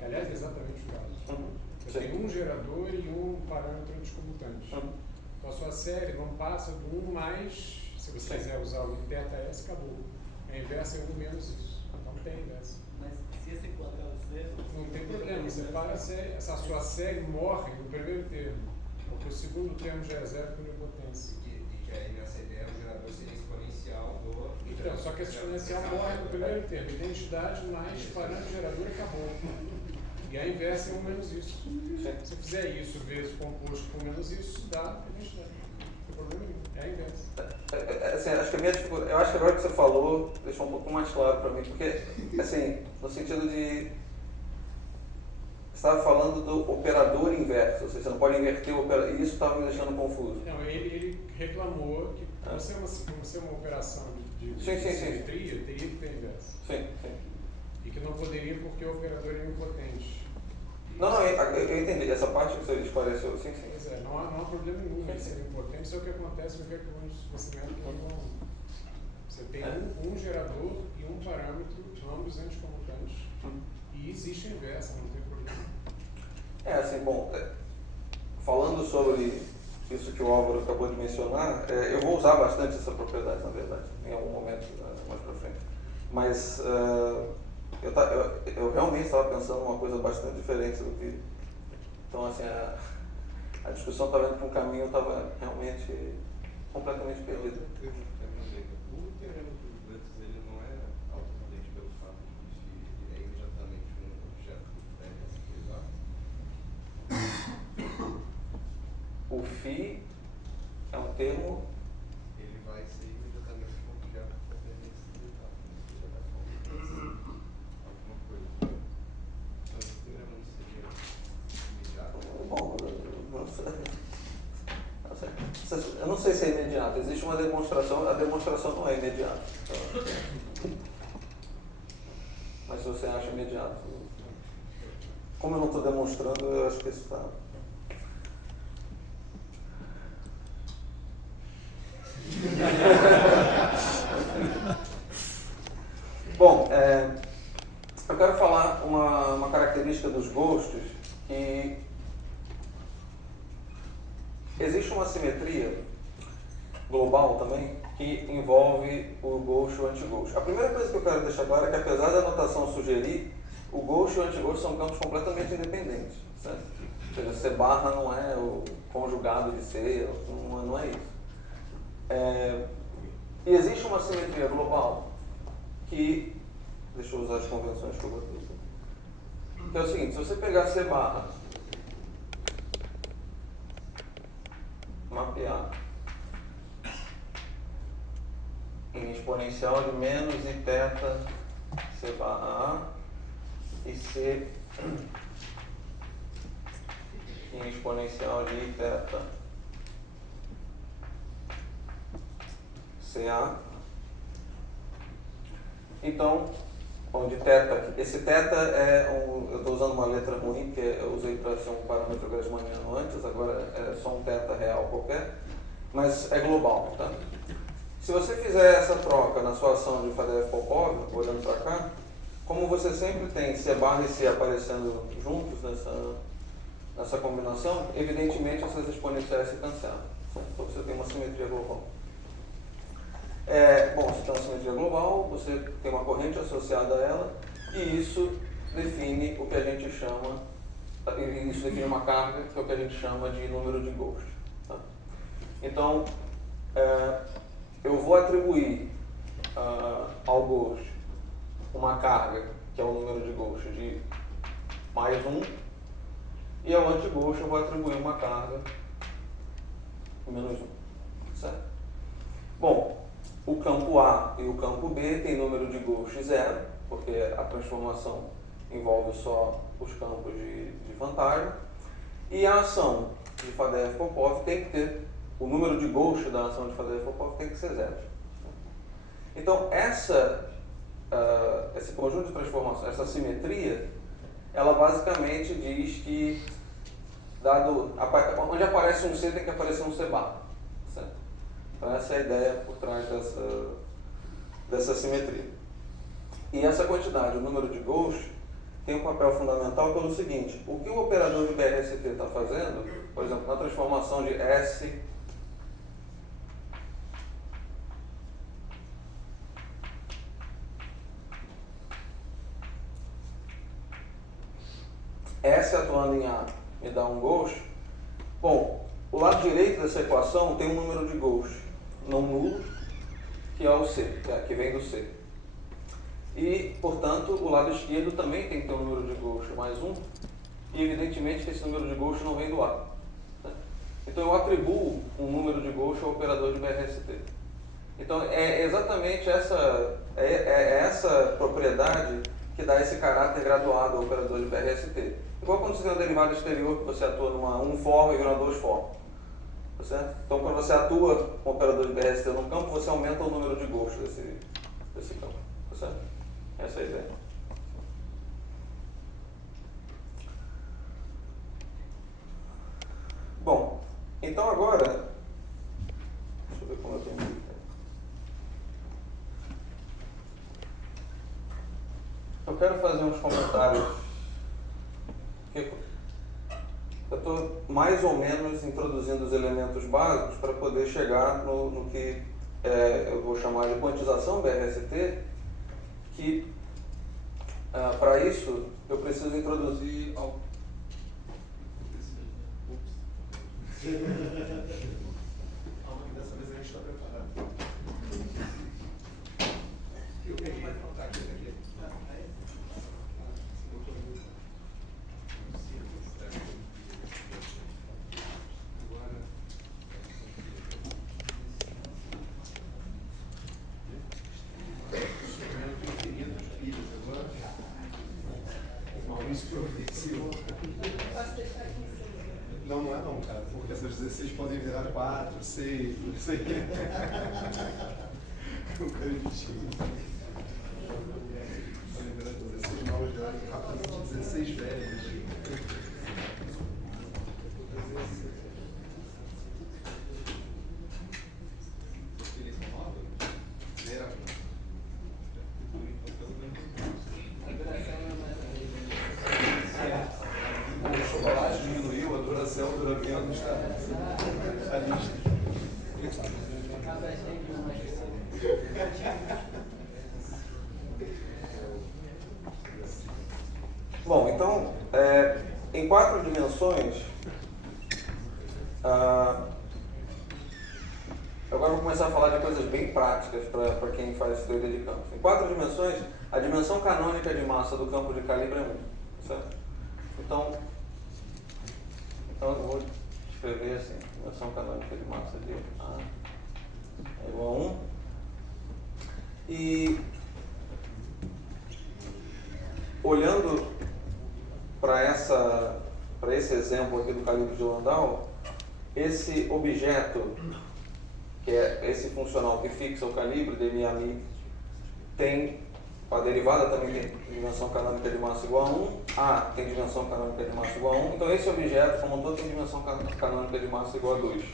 Aliás, é exatamente o caso. Você tem um gerador e um parâmetro anticomutante. Então a sua série não passa do 1 mais, se você quiser usar o θs, acabou. A inversa é 1 menos isso. Então tem inversa. Mas se esse quadrado é zero, Não tem problema, você para a série, essa sua série morre no primeiro termo, porque o segundo termo já é zero com nilpotência. E que aí nessa ideia o gerador seria exponencial do. Então, só que esse exponencial morre no primeiro termo. Identidade mais parâmetro gerador acabou. E a inversa é 1 menos isso. Se fizer isso vezes composto com menos isso, dá identidade. Não tem problema nenhum. É a inversa. Assim, acho que a minha dificuldade, eu acho que agora que você falou deixou um pouco mais claro para mim, porque, assim, no sentido de. Você estava falando do operador inverso, ou seja, você não pode inverter o operador, e isso estava me deixando confuso. Não, ele reclamou que Como ser uma operação de Sim. simetria, teria que ter inverso. Sim. E que não poderia porque o operador é impotente. Não, eu entendi. Essa parte que você esclareceu, sim. Pois é, não há problema nenhum em ser impotente, isso é o que acontece no reconhecimento não. Você tem um gerador e um parâmetro, ambos anticomutantes, e existe a inversa, não tem problema. Assim, bom, falando sobre isso que o Álvaro acabou de mencionar, eu vou usar bastante essa propriedade, na verdade, em algum momento mais para frente. Mas eu realmente estava pensando uma coisa bastante diferente do que... Então, assim, a discussão estava indo para um caminho, eu estava realmente completamente perdido. O teorema dos Guts, ele não é autocontente pelo fato de que ele é imediatamente um objeto ressaturizado? O φ é um termo... Ele vai ser imediatamente um objeto ressaturizado. Alguma coisa. Então, esse teorema não seria imediato? Bom, eu não sei se é imediato. Existe uma demonstração, a demonstração não é imediata. Mas se você acha imediato... Como eu não estou demonstrando, eu acho que isso está... Bom, eu quero falar uma característica dos ghosts que existe uma simetria global também que envolve o ghost e o anti-ghost. A primeira coisa que eu quero deixar claro é que, apesar da notação sugerir, o ghost e o anti-ghost são campos completamente independentes, certo? Ou seja, C barra não é o conjugado de C, não é isso. E existe uma simetria global que, deixa eu usar as convenções que eu botei aqui, que é o seguinte: se você pegar C barra, mapear em exponencial de menos e θ C barra A e C em exponencial de θ CA. Então, onde θ, esse θ eu estou usando uma letra ruim, que eu usei para ser um parâmetro grassmanniano antes, agora é só um θ real qualquer, mas é global, tá? Se você fizer essa troca na sua ação de Fadeev-Popov, olhando para cá, como você sempre tem C barra e C aparecendo juntos nessa combinação, evidentemente essas exponenciais se cancelam. Então você tem uma simetria global. Bom, você tem uma simetria global, você tem uma corrente associada a ela, e isso define o que a gente chama, isso define uma carga, que é o que a gente chama de número de ghost. Tá? Então, eu vou atribuir ao ghost uma carga, que é o número de ghost de mais 1, e ao anti-ghost eu vou atribuir uma carga de menos 1. Certo? Bom, o campo A e o campo B tem número de ghost 0, porque a transformação envolve só os campos de vantagem, e a ação de Fadeev-Popov tem que ter, o número de ghost da ação de Fadeev-Popov tem que ser 0. Então, esse conjunto de transformações, essa simetria, ela basicamente diz que, onde aparece um C tem que aparecer um C bar. Certo? Então, essa é a ideia por trás dessa simetria. E essa quantidade, o número de ghost, tem um papel fundamental pelo seguinte: o que o operador de BRST está fazendo, por exemplo, na transformação de S atuando em A me dá um ghost. Bom, o lado direito dessa equação tem um número de ghost não nulo, que é o C, que vem do C. E, portanto, o lado esquerdo também tem que ter um número de ghost mais 1, e evidentemente que esse número de ghost não vem do A. Então eu atribuo um número de ghost ao operador de BRST. Então é exatamente essa propriedade que dá esse caráter graduado ao operador de BRST. Igual quando você tem uma derivada exterior, que você atua numa 1 forma e vira 2 forma. Tá certo? Então, quando você atua com o operador de BRST no campo, você aumenta o número de ghosts desse campo. Tá certo? Essa é a ideia. Bom, então agora, deixa eu ver como eu tenho aqui. Eu quero fazer uns comentários. Eu estou mais ou menos introduzindo os elementos básicos para poder chegar no que eu vou chamar de quantização BRST, que para isso eu preciso introduzir algo. Calma que dessa vez a gente está preparado. E o que vai faltar aqui? Não, não é não, cara, porque essas 16 podem virar 4, 6, não sei. Um grande podem virar 16 novas, virarem rapidamente 16 velhas. Eles são novos? Zero. O chocolate diminuiu, a duração dura menos, tá? A lista. Bom, então, em 4 dimensões, agora eu vou começar a falar de coisas bem práticas para quem faz teoria de campos. Em 4 dimensões, a dimensão canônica de massa do campo de calibre é 1, certo? Então eu vou escrever assim, dimensão canônica de massa de A é igual a 1. E olhando para esse exemplo aqui do calibre de Landau, esse objeto, que é esse funcional que fixa o calibre, dmi, tem a derivada também tem dimensão canônica de massa igual a 1, A tem dimensão canônica de massa igual a 1, então esse objeto, como um todo, tem dimensão canônica de massa igual a 2.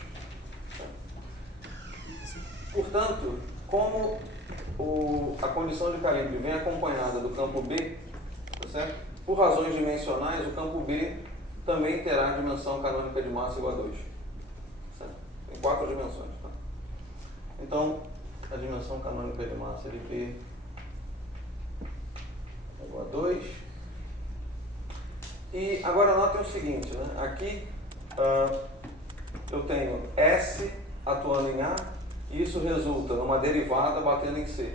Portanto, como a condição de calibre vem acompanhada do campo B, tá certo? Por razões dimensionais, o campo B também terá dimensão canônica de massa igual a 2. Certo? Em 4 dimensões. Tá? Então, a dimensão canônica de massa de B é igual a 2. E agora notem o seguinte, né? Aqui eu tenho S atuando em A, e isso resulta numa derivada batendo em C.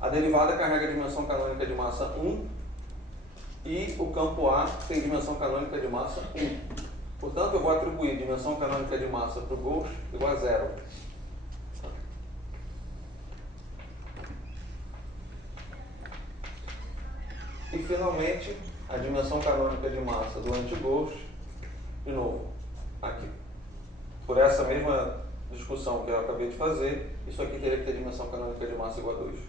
A derivada carrega a dimensão canônica de massa 1 e o campo A tem dimensão canônica de massa 1. Portanto, eu vou atribuir dimensão canônica de massa para o Gauss igual a 0. E finalmente, a dimensão canônica de massa do anti-Gauss, de novo, aqui. Por essa mesma discussão que eu acabei de fazer, isso aqui teria que ter dimensão canônica de massa igual a 2.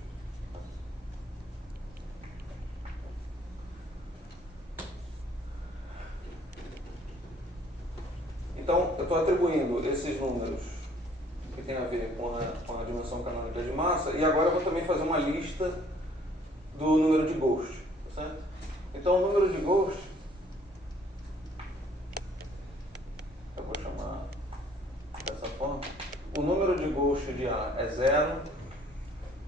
Então, eu estou atribuindo esses números que tem a ver com a dimensão canônica de massa, e agora eu vou também fazer uma lista do número de Gauss, certo? Então, o número de Gauss, eu vou chamar dessa forma. O número de Gauss de A é 0,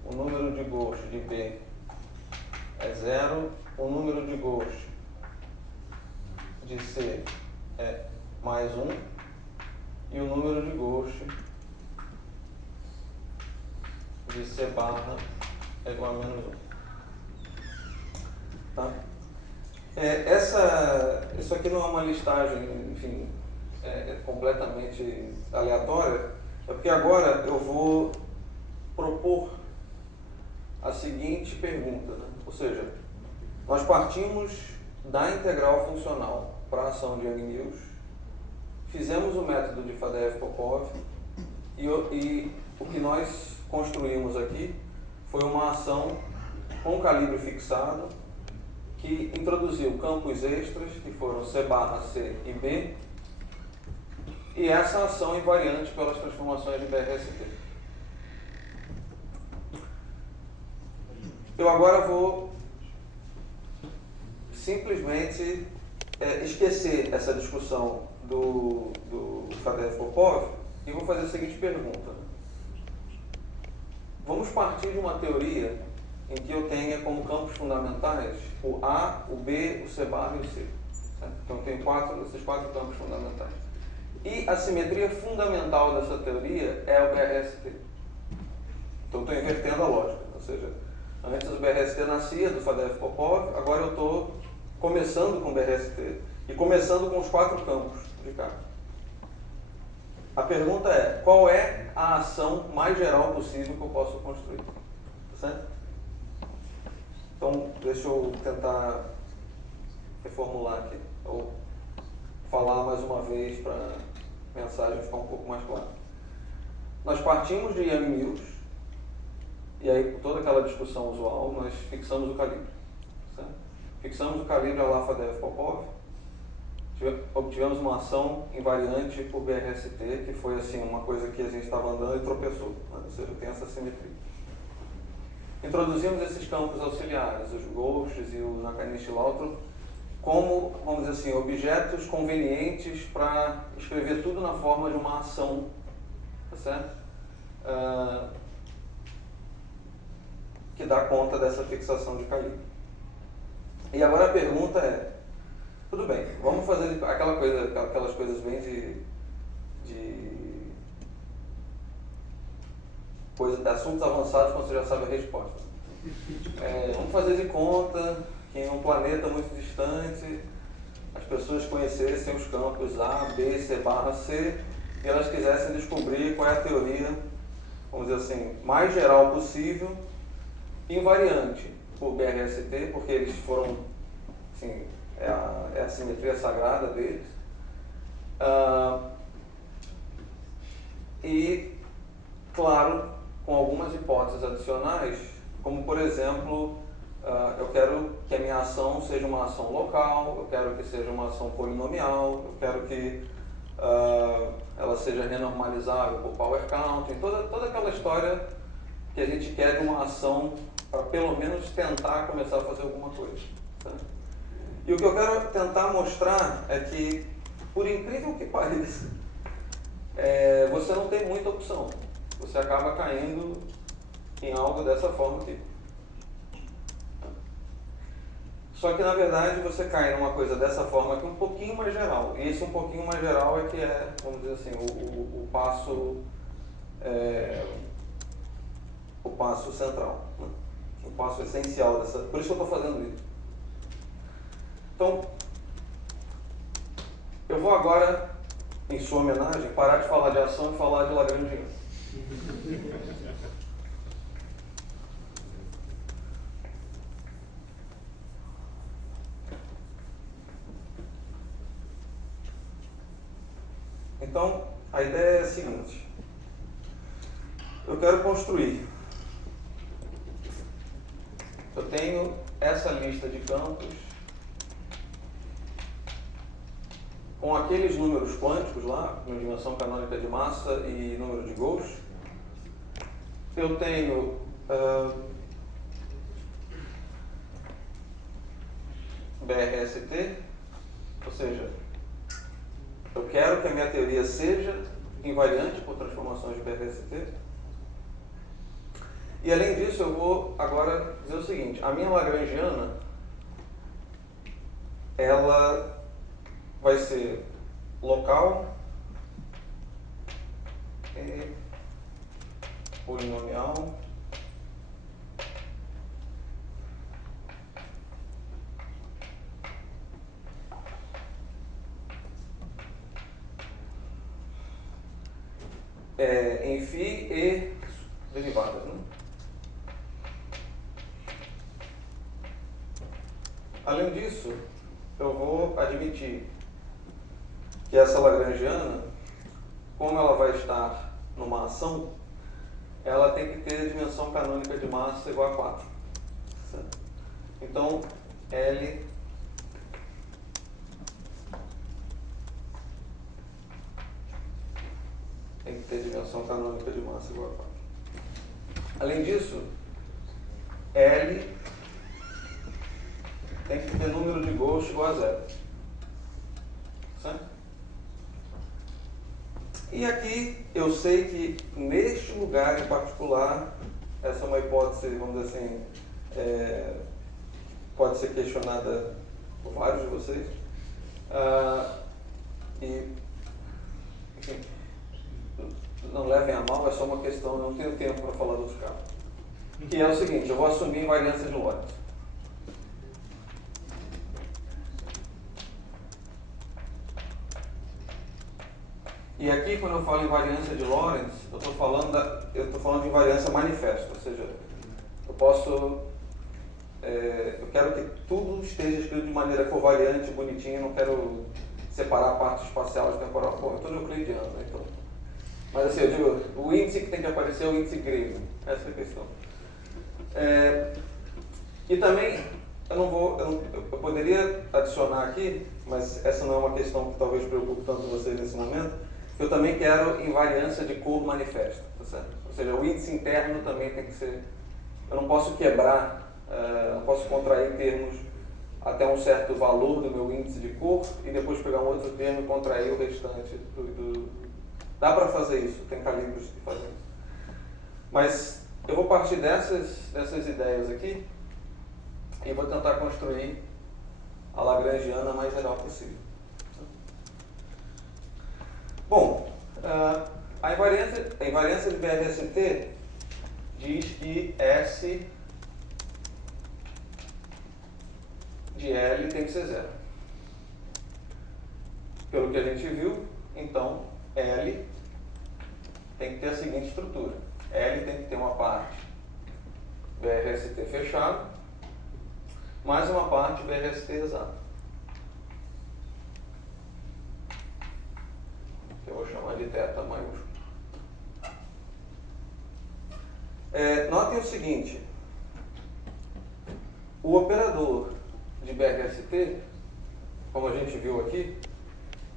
o número de Gauss de B é 0, o número de Gauss de C é mais 1 e o número de Gauss de C barra é igual a menos 1. Tá? Isso aqui não é uma listagem, enfim, completamente aleatória, é porque agora eu vou propor a seguinte pergunta, né? Ou seja, nós partimos da integral funcional para a ação de Young-Mills, fizemos o método de Fadeev-Popov e o que nós construímos aqui foi uma ação com calibre fixado que introduziu campos extras, que foram C/C e B, e essa ação invariante pelas transformações de BRST. Eu agora vou simplesmente esquecer essa discussão do Fadeev-Popov e vou fazer a seguinte pergunta. Vamos partir de uma teoria em que eu tenha como campos fundamentais o A, o B, o C' e o C. Certo? Então eu tenho esses quatro campos fundamentais. E a simetria fundamental dessa teoria é o BRST. Então eu estou invertendo a lógica. Ou seja, antes o BRST nascia do Fadeev-Popov, agora eu estou começando com o BRST e começando com os quatro campos de cá. A pergunta é, qual é a ação mais geral possível que eu posso construir? Tá certo? Então, deixa eu tentar reformular aqui, ou falar mais uma vez para a mensagem ficar um pouco mais clara. Nós partimos de Yang-Mills, e aí, por toda aquela discussão usual, nós fixamos o calibre. Certo? Fixamos o calibre a lá Fadeev-Popov, obtivemos uma ação invariante por BRST, que foi assim, uma coisa que a gente estava andando e tropeçou, né? Ou seja, tem essa simetria. Introduzimos esses campos auxiliares, os Ghosts e o Nakanishi-Lautrou, como, vamos dizer assim, objetos convenientes para escrever tudo na forma de uma ação, tá certo? Que dá conta dessa fixação de calibre. E agora a pergunta é, tudo bem, vamos fazer aquelas coisas bem de assuntos avançados quando você já sabe a resposta. Vamos fazer de conta que em um planeta muito distante as pessoas conhecessem os campos A, B, C/C e elas quisessem descobrir qual é a teoria, vamos dizer assim, mais geral possível, invariante por BRST, porque eles foram, assim, é a simetria sagrada deles. E, claro, com algumas hipóteses adicionais, como por exemplo, eu quero que a minha ação seja uma ação local, eu quero que seja uma ação polinomial, eu quero que ela seja renormalizável por power counting, toda aquela história que a gente quer de uma ação para pelo menos tentar começar a fazer alguma coisa. Tá? E o que eu quero tentar mostrar é que, por incrível que pareça, você não tem muita opção. Você acaba caindo em algo dessa forma aqui. Só que, na verdade, você cai numa coisa dessa forma aqui um pouquinho mais geral. E esse um pouquinho mais geral é que é, vamos dizer assim, o passo central, né? O passo essencial dessa... Por isso que eu estou fazendo isso. Então, eu vou agora, em sua homenagem, parar de falar de ação e falar de Lagrangiano. Então, a ideia é a seguinte. Eu quero construir. Eu tenho essa lista de campos com aqueles números quânticos lá, com dimensão canônica de massa e número de Gauss. Eu tenho BRST, ou seja, eu quero que a minha teoria seja invariante por transformações de BRST. E além disso, eu vou agora dizer o seguinte, a minha Lagrangiana, ela vai ser local e polinomial em φ e derivadas, né? Além disso, eu vou admitir que essa lagrangiana, como ela vai estar numa ação, ela tem que ter dimensão canônica de massa igual a 4. Certo? Então, L tem que ter dimensão canônica de massa igual a 4. Além disso, L tem que ter número de Gauss igual a 0. Certo? E aqui eu sei que neste lugar em particular, essa é uma hipótese, vamos dizer assim, pode ser questionada por vários de vocês. E, enfim, não levem a mal, é só uma questão, eu não tenho tempo para falar dos casos. Que é o seguinte, eu vou assumir invariância de Lorentz. E aqui, quando eu falo invariância de Lorentz, eu estou falando de invariância manifesta, ou seja, eu quero que tudo esteja escrito de maneira covariante, bonitinha, não quero separar a parte espacial de temporal. Bom, eu estou no euclidiano, né, então. Mas assim, eu digo, o índice que tem que aparecer é o índice grego. Essa é a questão. E também, eu poderia adicionar aqui, mas essa não é uma questão que talvez preocupe tanto vocês nesse momento, eu também quero invariância de cor manifesta, tá certo? Ou seja, o índice interno também tem que ser... Eu não posso quebrar, não posso contrair termos até um certo valor do meu índice de cor e depois pegar um outro termo e contrair o restante Dá para fazer isso, tem calibres que fazem isso. Mas eu vou partir dessas ideias aqui e vou tentar construir a lagrangiana mais geral possível. Bom, a invariância de BRST diz que S de L tem que ser zero. Pelo que a gente viu, então, L tem que ter a seguinte estrutura. L tem que ter uma parte BRST fechado, mais uma parte BRST exato. Que eu vou chamar de θ maiúsculo. Notem o seguinte. O operador de BRST, como a gente viu aqui,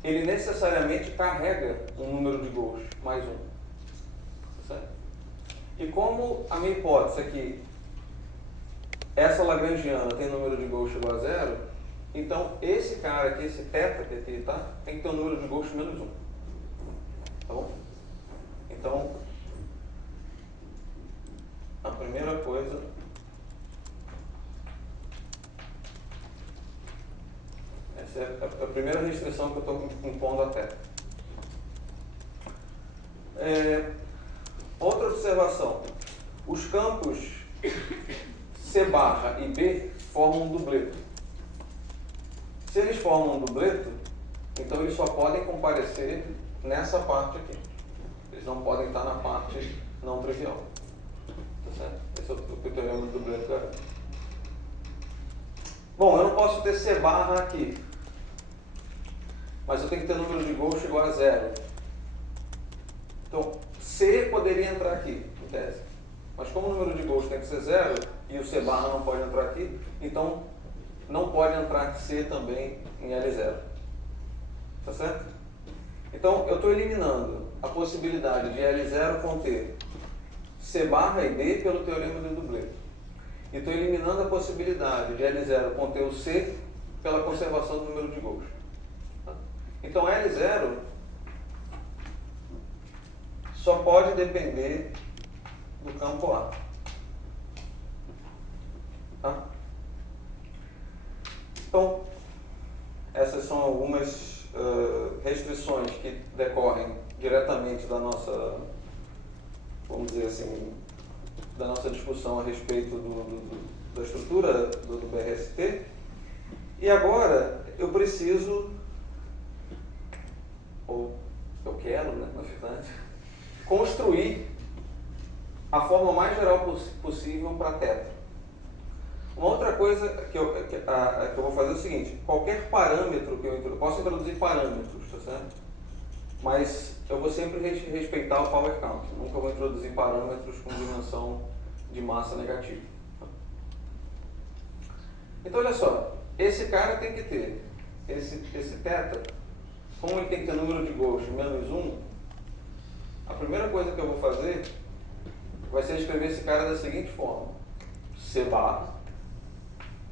ele necessariamente carrega um número de Gauss, mais um. Certo? E como a minha hipótese é que essa lagrangiana tem número de Gauss igual a 0, então esse cara aqui, esse θ que aqui está, tem que ter um número de Gauss menos 1. Tá bom? Então, a primeira coisa... Essa é a primeira restrição que eu estou impondo a θ. Outra observação. Os campos C barra e B formam um dupleto. Se eles formam um dupleto, então eles só podem comparecer nessa parte aqui. Eles não podem estar na parte não trivial. Tá certo? Esse é o que o teorema do dupleto garante. Bom, eu não posso ter C barra aqui. Mas eu tenho que ter número de Gauss igual a 0. Então, C poderia entrar aqui, em tese. Mas como o número de Gauss tem que ser 0, e o C barra não pode entrar aqui, então não pode entrar C também em L0. Tá certo? Então, eu estou eliminando a possibilidade de L0 conter C barra e B pelo teorema do dupleto. E estou eliminando a possibilidade de L0 conter o C pela conservação do número de Gauss. Então, L0 só pode depender do campo A. Tá? Então, essas são algumas restrições que decorrem diretamente da nossa, vamos dizer assim, da nossa discussão a respeito da estrutura do BRST. E agora eu preciso, ou eu quero, né, na verdade, construir a forma mais geral possível para θ. Uma outra coisa que eu vou fazer é o seguinte: qualquer parâmetro que eu posso introduzir parâmetros, tá certo? Mas eu vou sempre respeitar o power count. Nunca vou introduzir parâmetros com dimensão de massa negativa. Então, olha só, esse cara tem que ter esse θ, como ele tem que ter número de Gauss menos 1, a primeira coisa que eu vou fazer vai ser escrever esse cara da seguinte forma: C bar,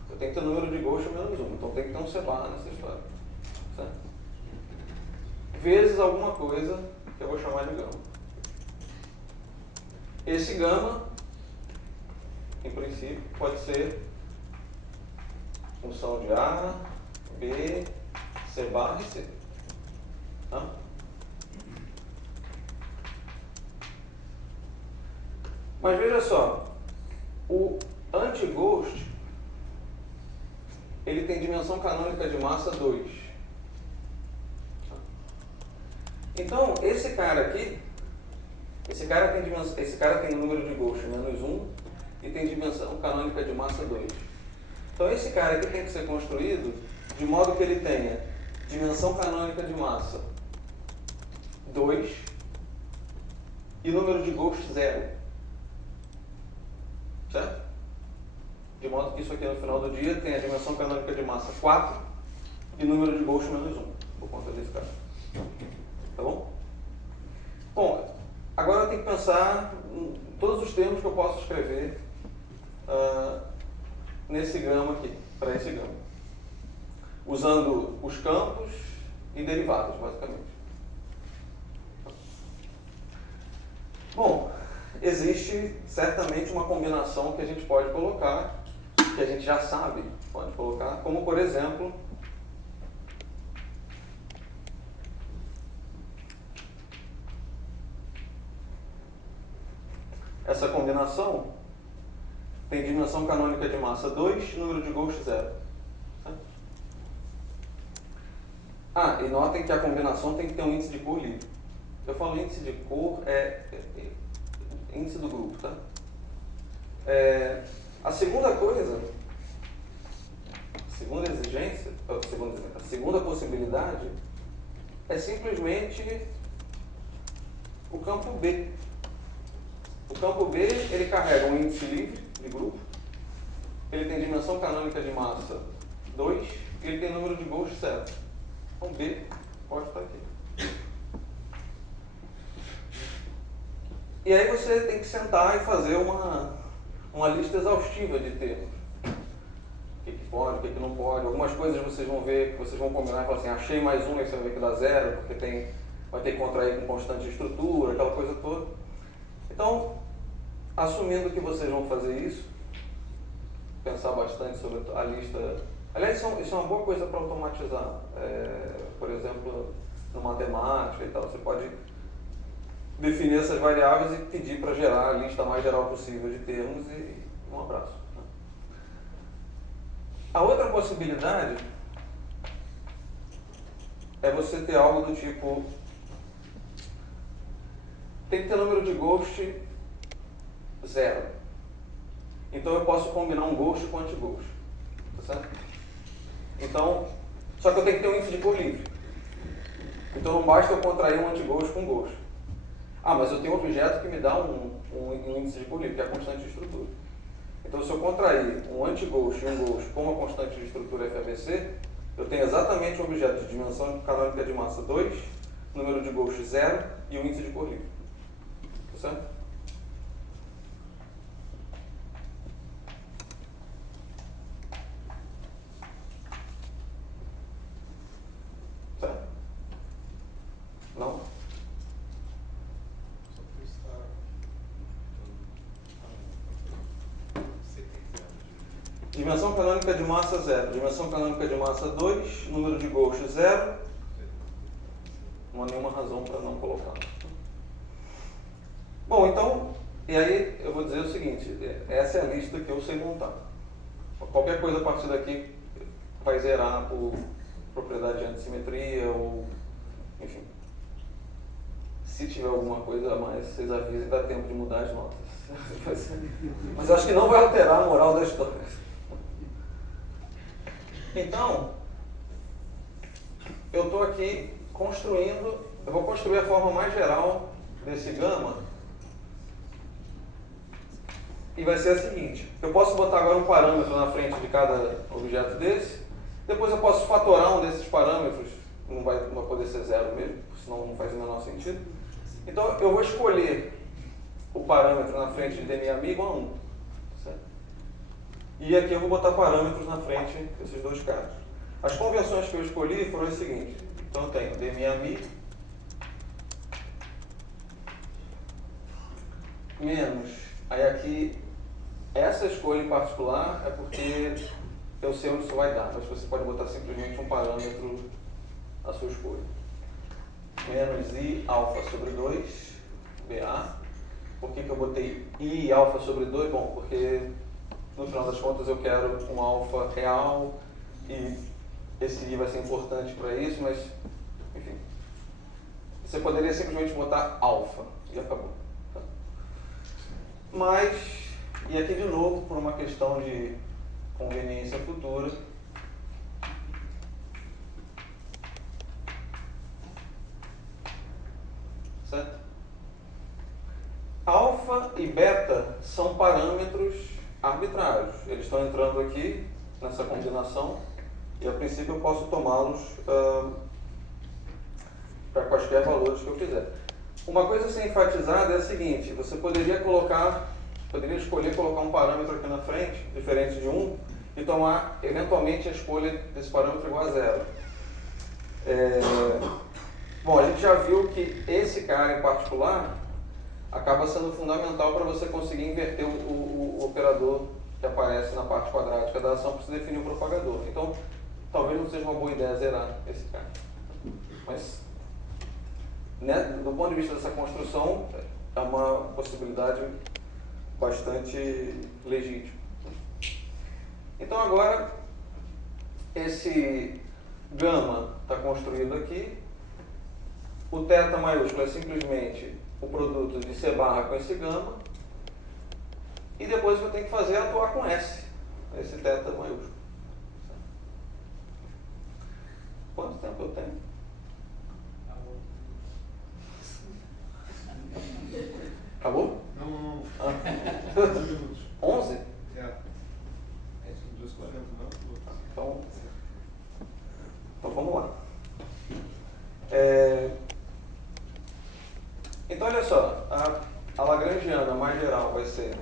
eu tenho que ter número de Gauss menos 1, então tem que ter um C bar nessa história, certo? Vezes alguma coisa que eu vou chamar de gama. Esse gama, em princípio, pode ser função de A, B, C bar e C. Tá? Mas veja só, o anti-Ghost, ele tem dimensão canônica de massa 2. Então, esse cara aqui, esse cara tem número de Gauss menos 1 e tem dimensão canônica de massa 2. Então, esse cara aqui tem que ser construído de modo que ele tenha dimensão canônica de massa 2 e número de Gauss 0. Certo? De modo que isso aqui no final do dia tem a dimensão canônica de massa 4 e número de Gauss menos 1, por conta desse cara. Tá bom? Bom, agora eu tenho que pensar em todos os termos que eu posso escrever nesse gama aqui, para esse gama. Usando os campos e derivados, basicamente. Bom, existe certamente uma combinação que a gente pode colocar, que a gente já sabe, pode colocar, como por exemplo, essa combinação tem dimensão canônica de massa 2 e número de Gauss 0. E notem que a combinação tem que ter um índice de cor livre. Eu falo índice de cor, índice do grupo, tá? A segunda coisa, a segunda possibilidade é simplesmente o campo B. O campo B, ele carrega um índice livre de grupo, ele tem dimensão canônica de massa 2 e ele tem número de Gauss 0. Então B pode estar aqui. E aí você tem que sentar e fazer uma lista exaustiva de termos. O que pode, o que não pode. Algumas coisas vocês vão ver, que vocês vão combinar e falar assim, achei mais um, aí você vai ver que dá 0, porque vai ter que contrair com constante de estrutura, aquela coisa toda. Então, assumindo que vocês vão fazer isso, pensar bastante sobre a lista. Aliás, isso é uma boa coisa para automatizar. Por exemplo, no matemática e tal, você pode definir essas variáveis e pedir para gerar a lista mais geral possível de termos e um abraço. A outra possibilidade é você ter algo do tipo, tem que ter número de Gauss 0. Então eu posso combinar um Gauss com anti-Gauss. Tá certo? Então, só que eu tenho que ter um índice de cor livre. Então não basta eu contrair um anti-Gauss com Gauss. Mas eu tenho um objeto que me dá um índice de cor livre, que é a constante de estrutura. Então se eu contrair um anti-Gauss e um Gauss com uma constante de estrutura FABC, eu tenho exatamente um objeto de dimensão canônica de massa 2, número de Gauss 0 e um índice de cor livre. Tá certo? Certo? Não? Só para estar. Dimensão canônica de massa 0, dimensão canônica de massa 2, número de Gauss 0. Não há nenhuma razão para não colocar. Bom, então, e aí eu vou dizer o seguinte, essa é a lista que eu sei montar. Qualquer coisa a partir daqui vai zerar por propriedade de antissimetria ou, enfim. Se tiver alguma coisa a mais, vocês avisem, dá tempo de mudar as notas. Mas eu acho que não vai alterar a moral da história. Então, eu estou aqui construindo, eu vou construir a forma mais geral desse gama. E vai ser a seguinte, eu posso botar agora um parâmetro na frente de cada objeto desse, depois eu posso fatorar um desses parâmetros, não vai poder ser zero mesmo, senão não faz o menor sentido. Então eu vou escolher o parâmetro na frente de DMAMI igual a 1. Certo? E aqui eu vou botar parâmetros na frente desses dois caras. As convenções que eu escolhi foram as seguintes. Então eu tenho DMAMI menos, aí aqui, essa escolha em particular é porque eu sei onde isso vai dar, mas você pode botar simplesmente um parâmetro à sua escolha. Menos I alfa sobre 2, BA. Por que eu botei I alfa sobre 2? Bom, porque no final das contas eu quero um alfa real e esse I vai ser importante para isso, mas enfim. Você poderia simplesmente botar alfa e acabou. Tá? Mas, e aqui de novo, por uma questão de conveniência futura, certo? Alfa e beta são parâmetros arbitrários. Eles estão entrando aqui nessa combinação e a princípio eu posso tomá-los para quaisquer valores que eu quiser. Uma coisa a ser enfatizada é a seguinte: você poderia escolher colocar um parâmetro aqui na frente, diferente de 1, e tomar eventualmente a escolha desse parâmetro igual a 0. Bom, a gente já viu que esse cara em particular acaba sendo fundamental para você conseguir inverter o operador que aparece na parte quadrática da ação para se definir o propagador. Então, talvez não seja uma boa ideia zerar esse cara. Mas, né, do ponto de vista dessa construção, é uma possibilidade bastante legítima. Então, agora, esse gama está construído aqui. O θ maiúsculo é simplesmente o produto de C barra com esse gama. E depois o que eu tenho que fazer é atuar com S, esse θ maiúsculo. Quanto tempo eu tenho? Acabou? Não. Ah. 11 minutos. 11? É 2:40, não? Então vamos lá. Então olha só, a lagrangiana mais geral vai ser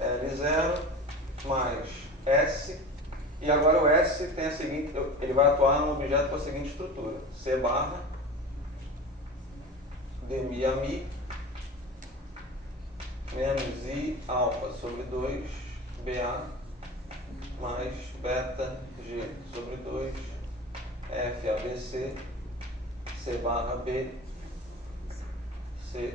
L0 mais S, e agora o S tem a seguinte, ele vai atuar no objeto com a seguinte estrutura: C barra dmi a mi menos I alfa sobre 2 BA mais beta G sobre 2 F ABC C barra B C.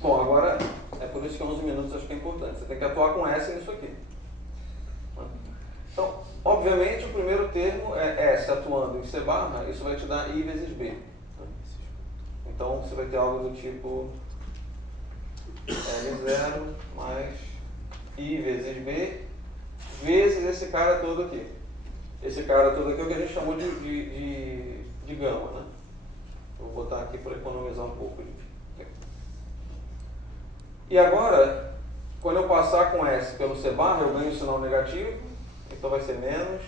Bom, agora é por isso que 11 minutos acho que é importante. Você tem que atuar com S nisso aqui. Então, obviamente, o primeiro termo é S atuando em C barra, isso vai te dar I vezes B. Então, você vai ter algo do tipo L0 mais I vezes B vezes esse cara todo aqui. Esse cara todo aqui é o que a gente chamou de gama, né? Vou botar aqui para economizar um pouco. E agora, quando eu passar com S pelo C barra, eu ganho o sinal negativo. Então vai ser menos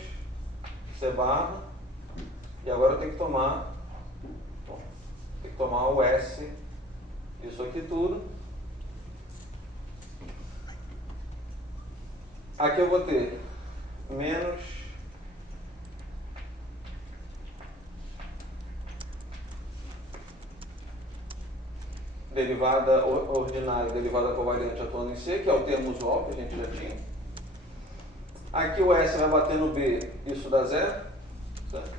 C barra. E agora eu tenho que tomar, o S disso aqui tudo. Aqui eu vou ter menos derivada ordinária, derivada covariante atuando em C, que é o termo usual que a gente já tinha. Aqui o S vai bater no B, isso dá 0. Certo?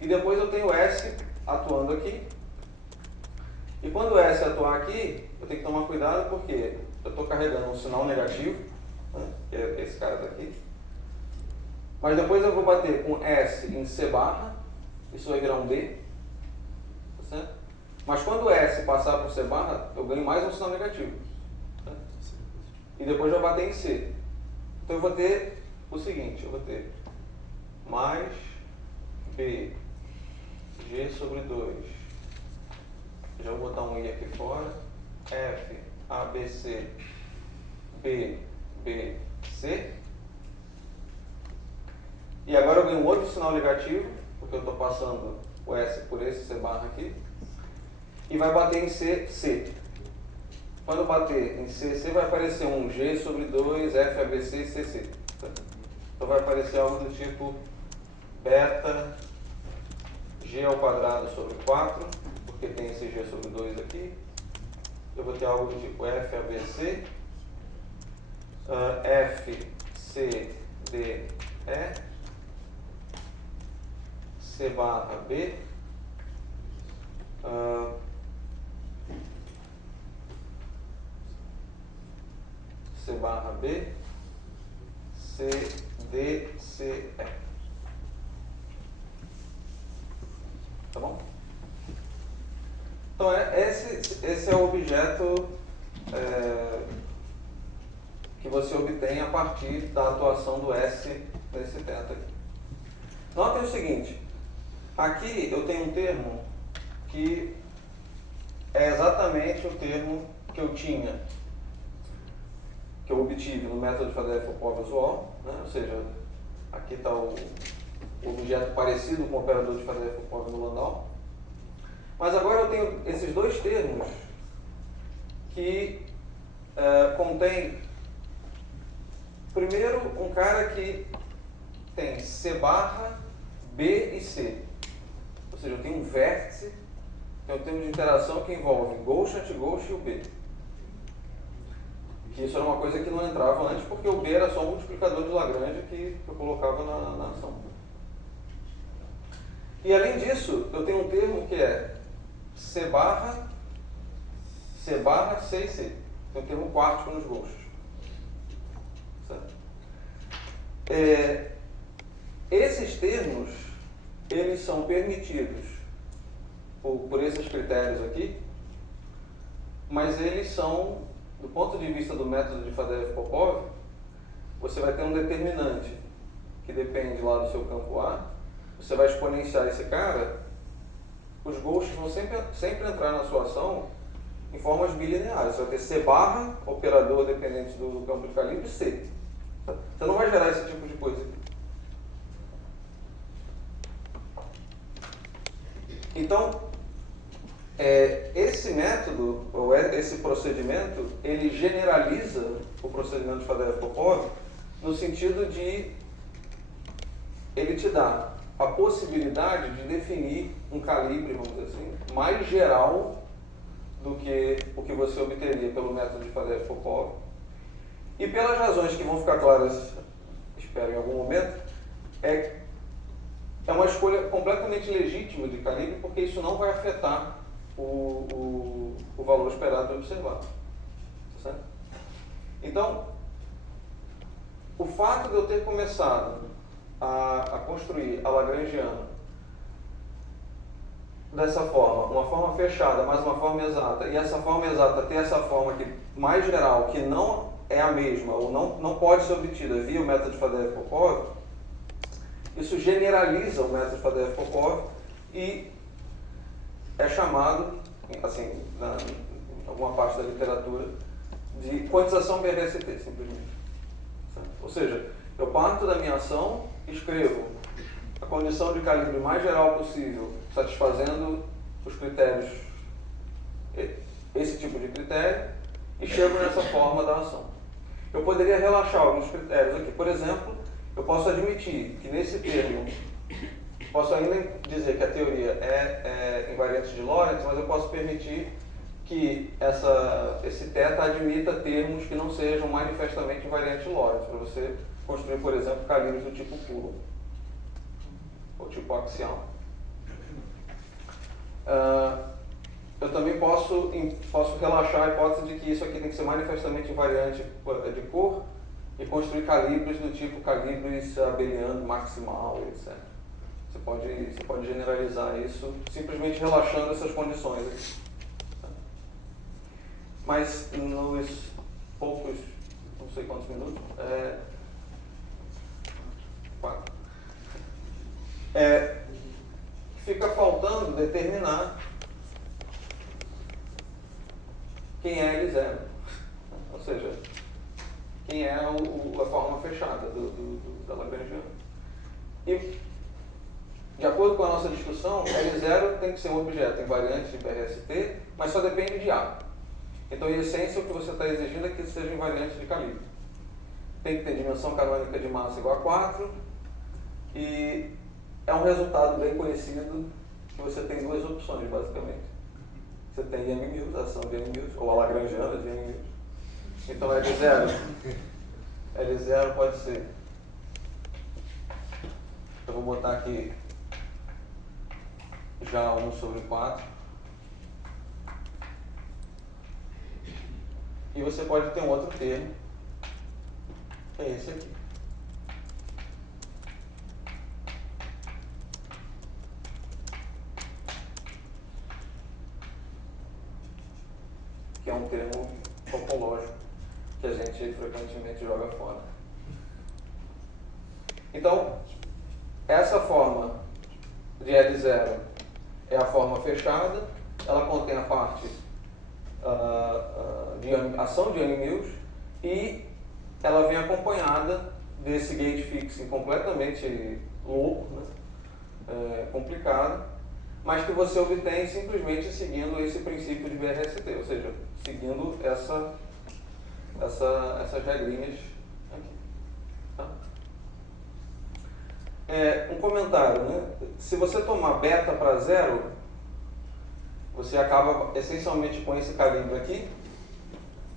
E depois eu tenho o S atuando aqui. E quando o S atuar aqui, eu tenho que tomar cuidado porque eu estou carregando um sinal negativo, né, que é esse cara daqui. Mas depois eu vou bater com S em C barra, isso vai virar um B. Tá certo? Mas quando o S passar por C barra, eu ganho mais um sinal negativo. Né? E depois vai bater em C. Então eu vou ter o seguinte, eu vou ter mais B G sobre 2. Já vou botar um I aqui fora. F, A, B, C, B, B, C. E agora eu ganho um outro sinal negativo, porque eu estou passando o S por esse C barra aqui. E vai bater em C, C. Quando bater em C, C vai aparecer um G sobre 2, F, A, B, C e C, C. Então vai aparecer algo do tipo beta G ao quadrado sobre 4, porque tem esse G sobre 2 aqui. Eu vou ter algo do tipo F, A, B, C, F, C, D, E, C barra B, C barra B, C, D, C, E. Tá bom? Então, esse é o objeto que você obtém a partir da atuação do S nesse θ aqui. Notem o seguinte, aqui eu tenho um termo que é exatamente o termo que eu tinha, que eu obtive no método de Faddeev-Popov usual, né? Ou seja, aqui está o objeto parecido com o operador de Faddeev-Popov no Landau. Mas agora eu tenho esses dois termos que contêm, primeiro, um cara que tem C barra, B e C. Ou seja, eu tenho um vértice, que é um termo de interação que envolve gauche, anti-gauche e o B. Que isso era uma coisa que não entrava antes, porque o B era só um multiplicador de Lagrange que eu colocava na ação. E além disso, eu tenho um termo que é C barra, C e C. Tem um termo quártico nos gauches. Certo? Esses termos, eles são permitidos por esses critérios aqui, mas eles são, do ponto de vista do método de Faddeev-Popov, você vai ter um determinante que depende lá do seu campo A, você vai exponenciar esse cara, os gauches vão sempre entrar na sua ação em formas bilineares. Você vai ter C barra, operador dependente do campo de calibre, C. Você não vai gerar esse tipo de coisa aqui. Então, esse método, ou esse procedimento, ele generaliza o procedimento de Faddeev-Popov no sentido de ele te dá a possibilidade de definir um calibre, vamos dizer assim, mais geral do que o que você obteria pelo método de Faddeev-Popov. E pelas razões que vão ficar claras, espero em algum momento, é uma escolha completamente legítima de calibre, porque isso não vai afetar o valor esperado do observado. Certo? Então, o fato de eu ter começado a construir a Lagrangiana dessa forma, uma forma fechada, mas uma forma exata, e essa forma exata ter essa forma aqui mais geral, que não é a mesma, ou não pode ser obtida via o método de Faddeev-Popov, isso generaliza o método de Faddeev-Popov e é chamado, assim, em alguma parte da literatura, de quantização BRST, simplesmente. Certo? Ou seja, eu parto da minha ação, escrevo a condição de calibre mais geral possível, satisfazendo os critérios, esse tipo de critério, e chego nessa forma da ação. Eu poderia relaxar alguns critérios aqui. Por exemplo, eu posso admitir que nesse termo, posso ainda dizer que a teoria é invariante de Lorentz, mas eu posso permitir que esse θ admita termos que não sejam manifestamente invariantes de Lorentz, para você construir, por exemplo, calibres do tipo puro, ou tipo axial. Eu também posso relaxar a hipótese de que isso aqui tem que ser manifestamente invariante de cor e construir calibres do tipo calibres abeliano maximal, etc. Você pode generalizar isso simplesmente relaxando essas condições aqui. Mas nos poucos, não sei quantos minutos, 4. Fica faltando determinar quem é L0. Ou seja, quem é a forma fechada da Lagrangiana. E, de acordo com a nossa discussão, L0 tem que ser um objeto invariante de BRST, mas só depende de A. Então, em essência, o que você está exigindo é que seja invariante de calibre. Tem que ter dimensão canônica de massa igual a 4, e é um resultado bem conhecido que você tem duas opções, basicamente. Você tem M-Mills, a ação de M-Mills, ou a Lagrangiana de M-Mills. Então, L0 pode ser. Eu vou botar aqui já 1/4. E você pode ter um outro termo, que é esse aqui. Que é um termo topológico que a gente frequentemente joga fora. Então, essa forma de L0 é a forma fechada, ela contém a parte de ação de M-Mills e ela vem acompanhada desse gate fixing completamente louco, né? Complicado, mas que você obtém simplesmente seguindo esse princípio de BRST, ou seja, seguindo essas regrinhas aqui. Tá? Um comentário, né? Se você tomar beta para 0, você acaba essencialmente com esse calibre aqui,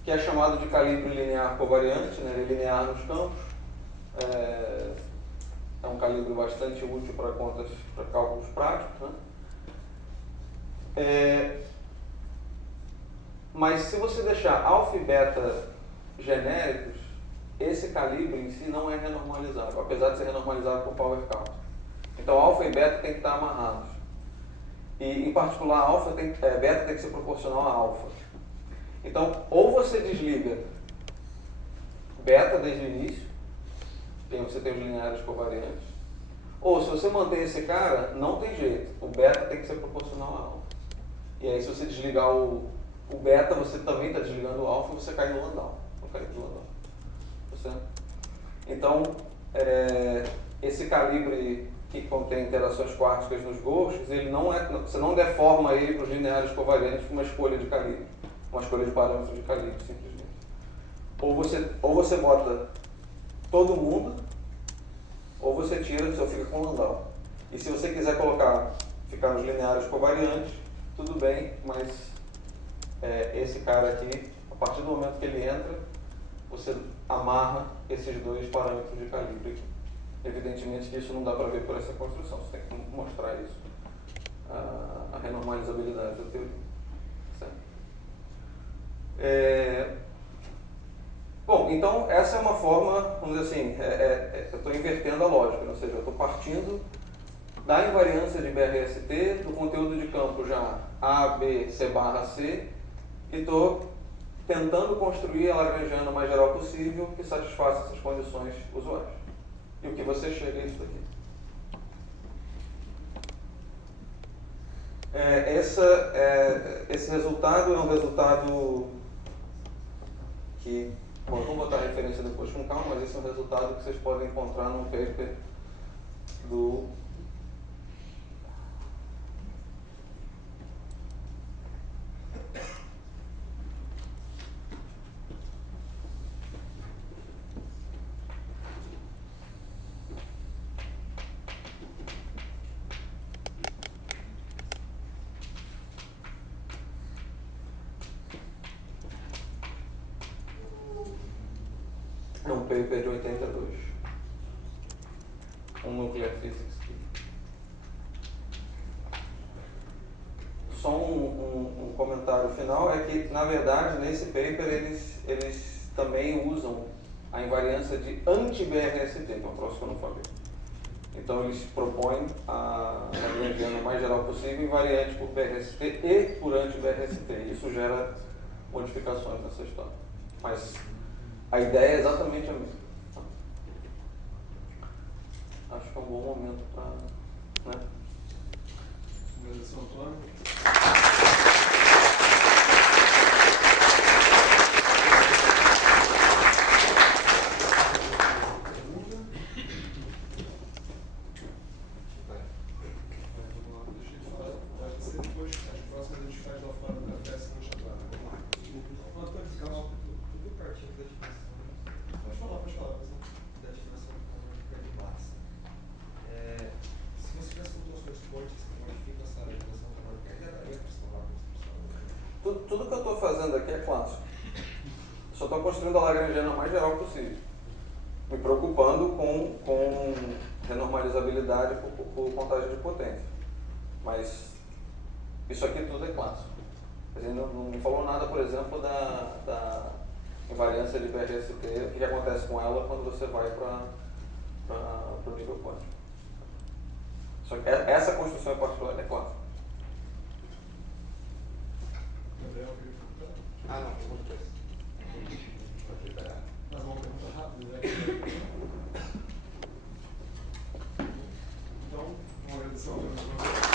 que é chamado de calibre linear covariante, né? Ele é linear nos campos. É um calibre bastante útil para cálculos práticos, né? Mas se você deixar alfa e beta genéricos, esse calibre em si não é renormalizável, apesar de ser renormalizável por power count. Então alfa e beta tem que estar amarrados. E em particular beta tem que ser proporcional a alfa. Então ou você desliga beta desde o início, que você tem os lineares covariantes, ou se você mantém esse cara, não tem jeito, o beta tem que ser proporcional a alfa. E aí se você desligar o beta, você também está desligando o alfa e você cai no Landau. Não cai no Landau. Tá certo? Então, esse calibre que contém interações quárticas nos gauches, ele não você não deforma ele para os lineares covariantes com uma escolha de calibre, uma escolha de parâmetros de calibre, simplesmente. Ou você bota todo mundo, ou você tira, você fica com o Landau. E se você quiser ficar nos lineares covariantes, tudo bem, mas esse cara aqui, a partir do momento que ele entra, você amarra esses dois parâmetros de calibre aqui. Evidentemente que isso não dá para ver por essa construção, você tem que mostrar isso, a renormalizabilidade da teoria. Certo? Bom, então essa é uma forma, vamos dizer assim, eu estou invertendo a lógica, ou seja, eu estou partindo da invariância de BRST, do conteúdo de campo já A, B, C barra C, e estou tentando construir a Lagrangiana mais geral possível que satisfaça essas condições usuais. E o que você chega é isso daqui. Esse resultado é um resultado que, bom, eu vou botar a referência depois com calma, mas esse é um resultado que vocês podem encontrar no paper do paper de 82, um Nuclear Physics. Só um comentário final é que, na verdade, nesse paper eles também usam a invariância de anti-BRST, que é um troço que eu não falei. Então eles propõem a lagrangiana mais geral possível, invariante por BRST e por anti-BRST. Isso gera modificações nessa história. Mas a ideia é exatamente a mesma. Acho que é um bom momento para... Né? Organização autônoma. Tudo que eu estou fazendo aqui é clássico. Só estou construindo a lagrangiana mais geral possível. Me preocupando com renormalizabilidade por contagem de potência. Mas isso aqui tudo é clássico. A gente não me falou nada, por exemplo, da invariância de BRST, o que acontece com ela quando você vai para o nível quântico. Só que essa construção em particular é clássica. Ah, não, pergunta depois. Mas uma pergunta rápida, né? Então, uma organização autônoma.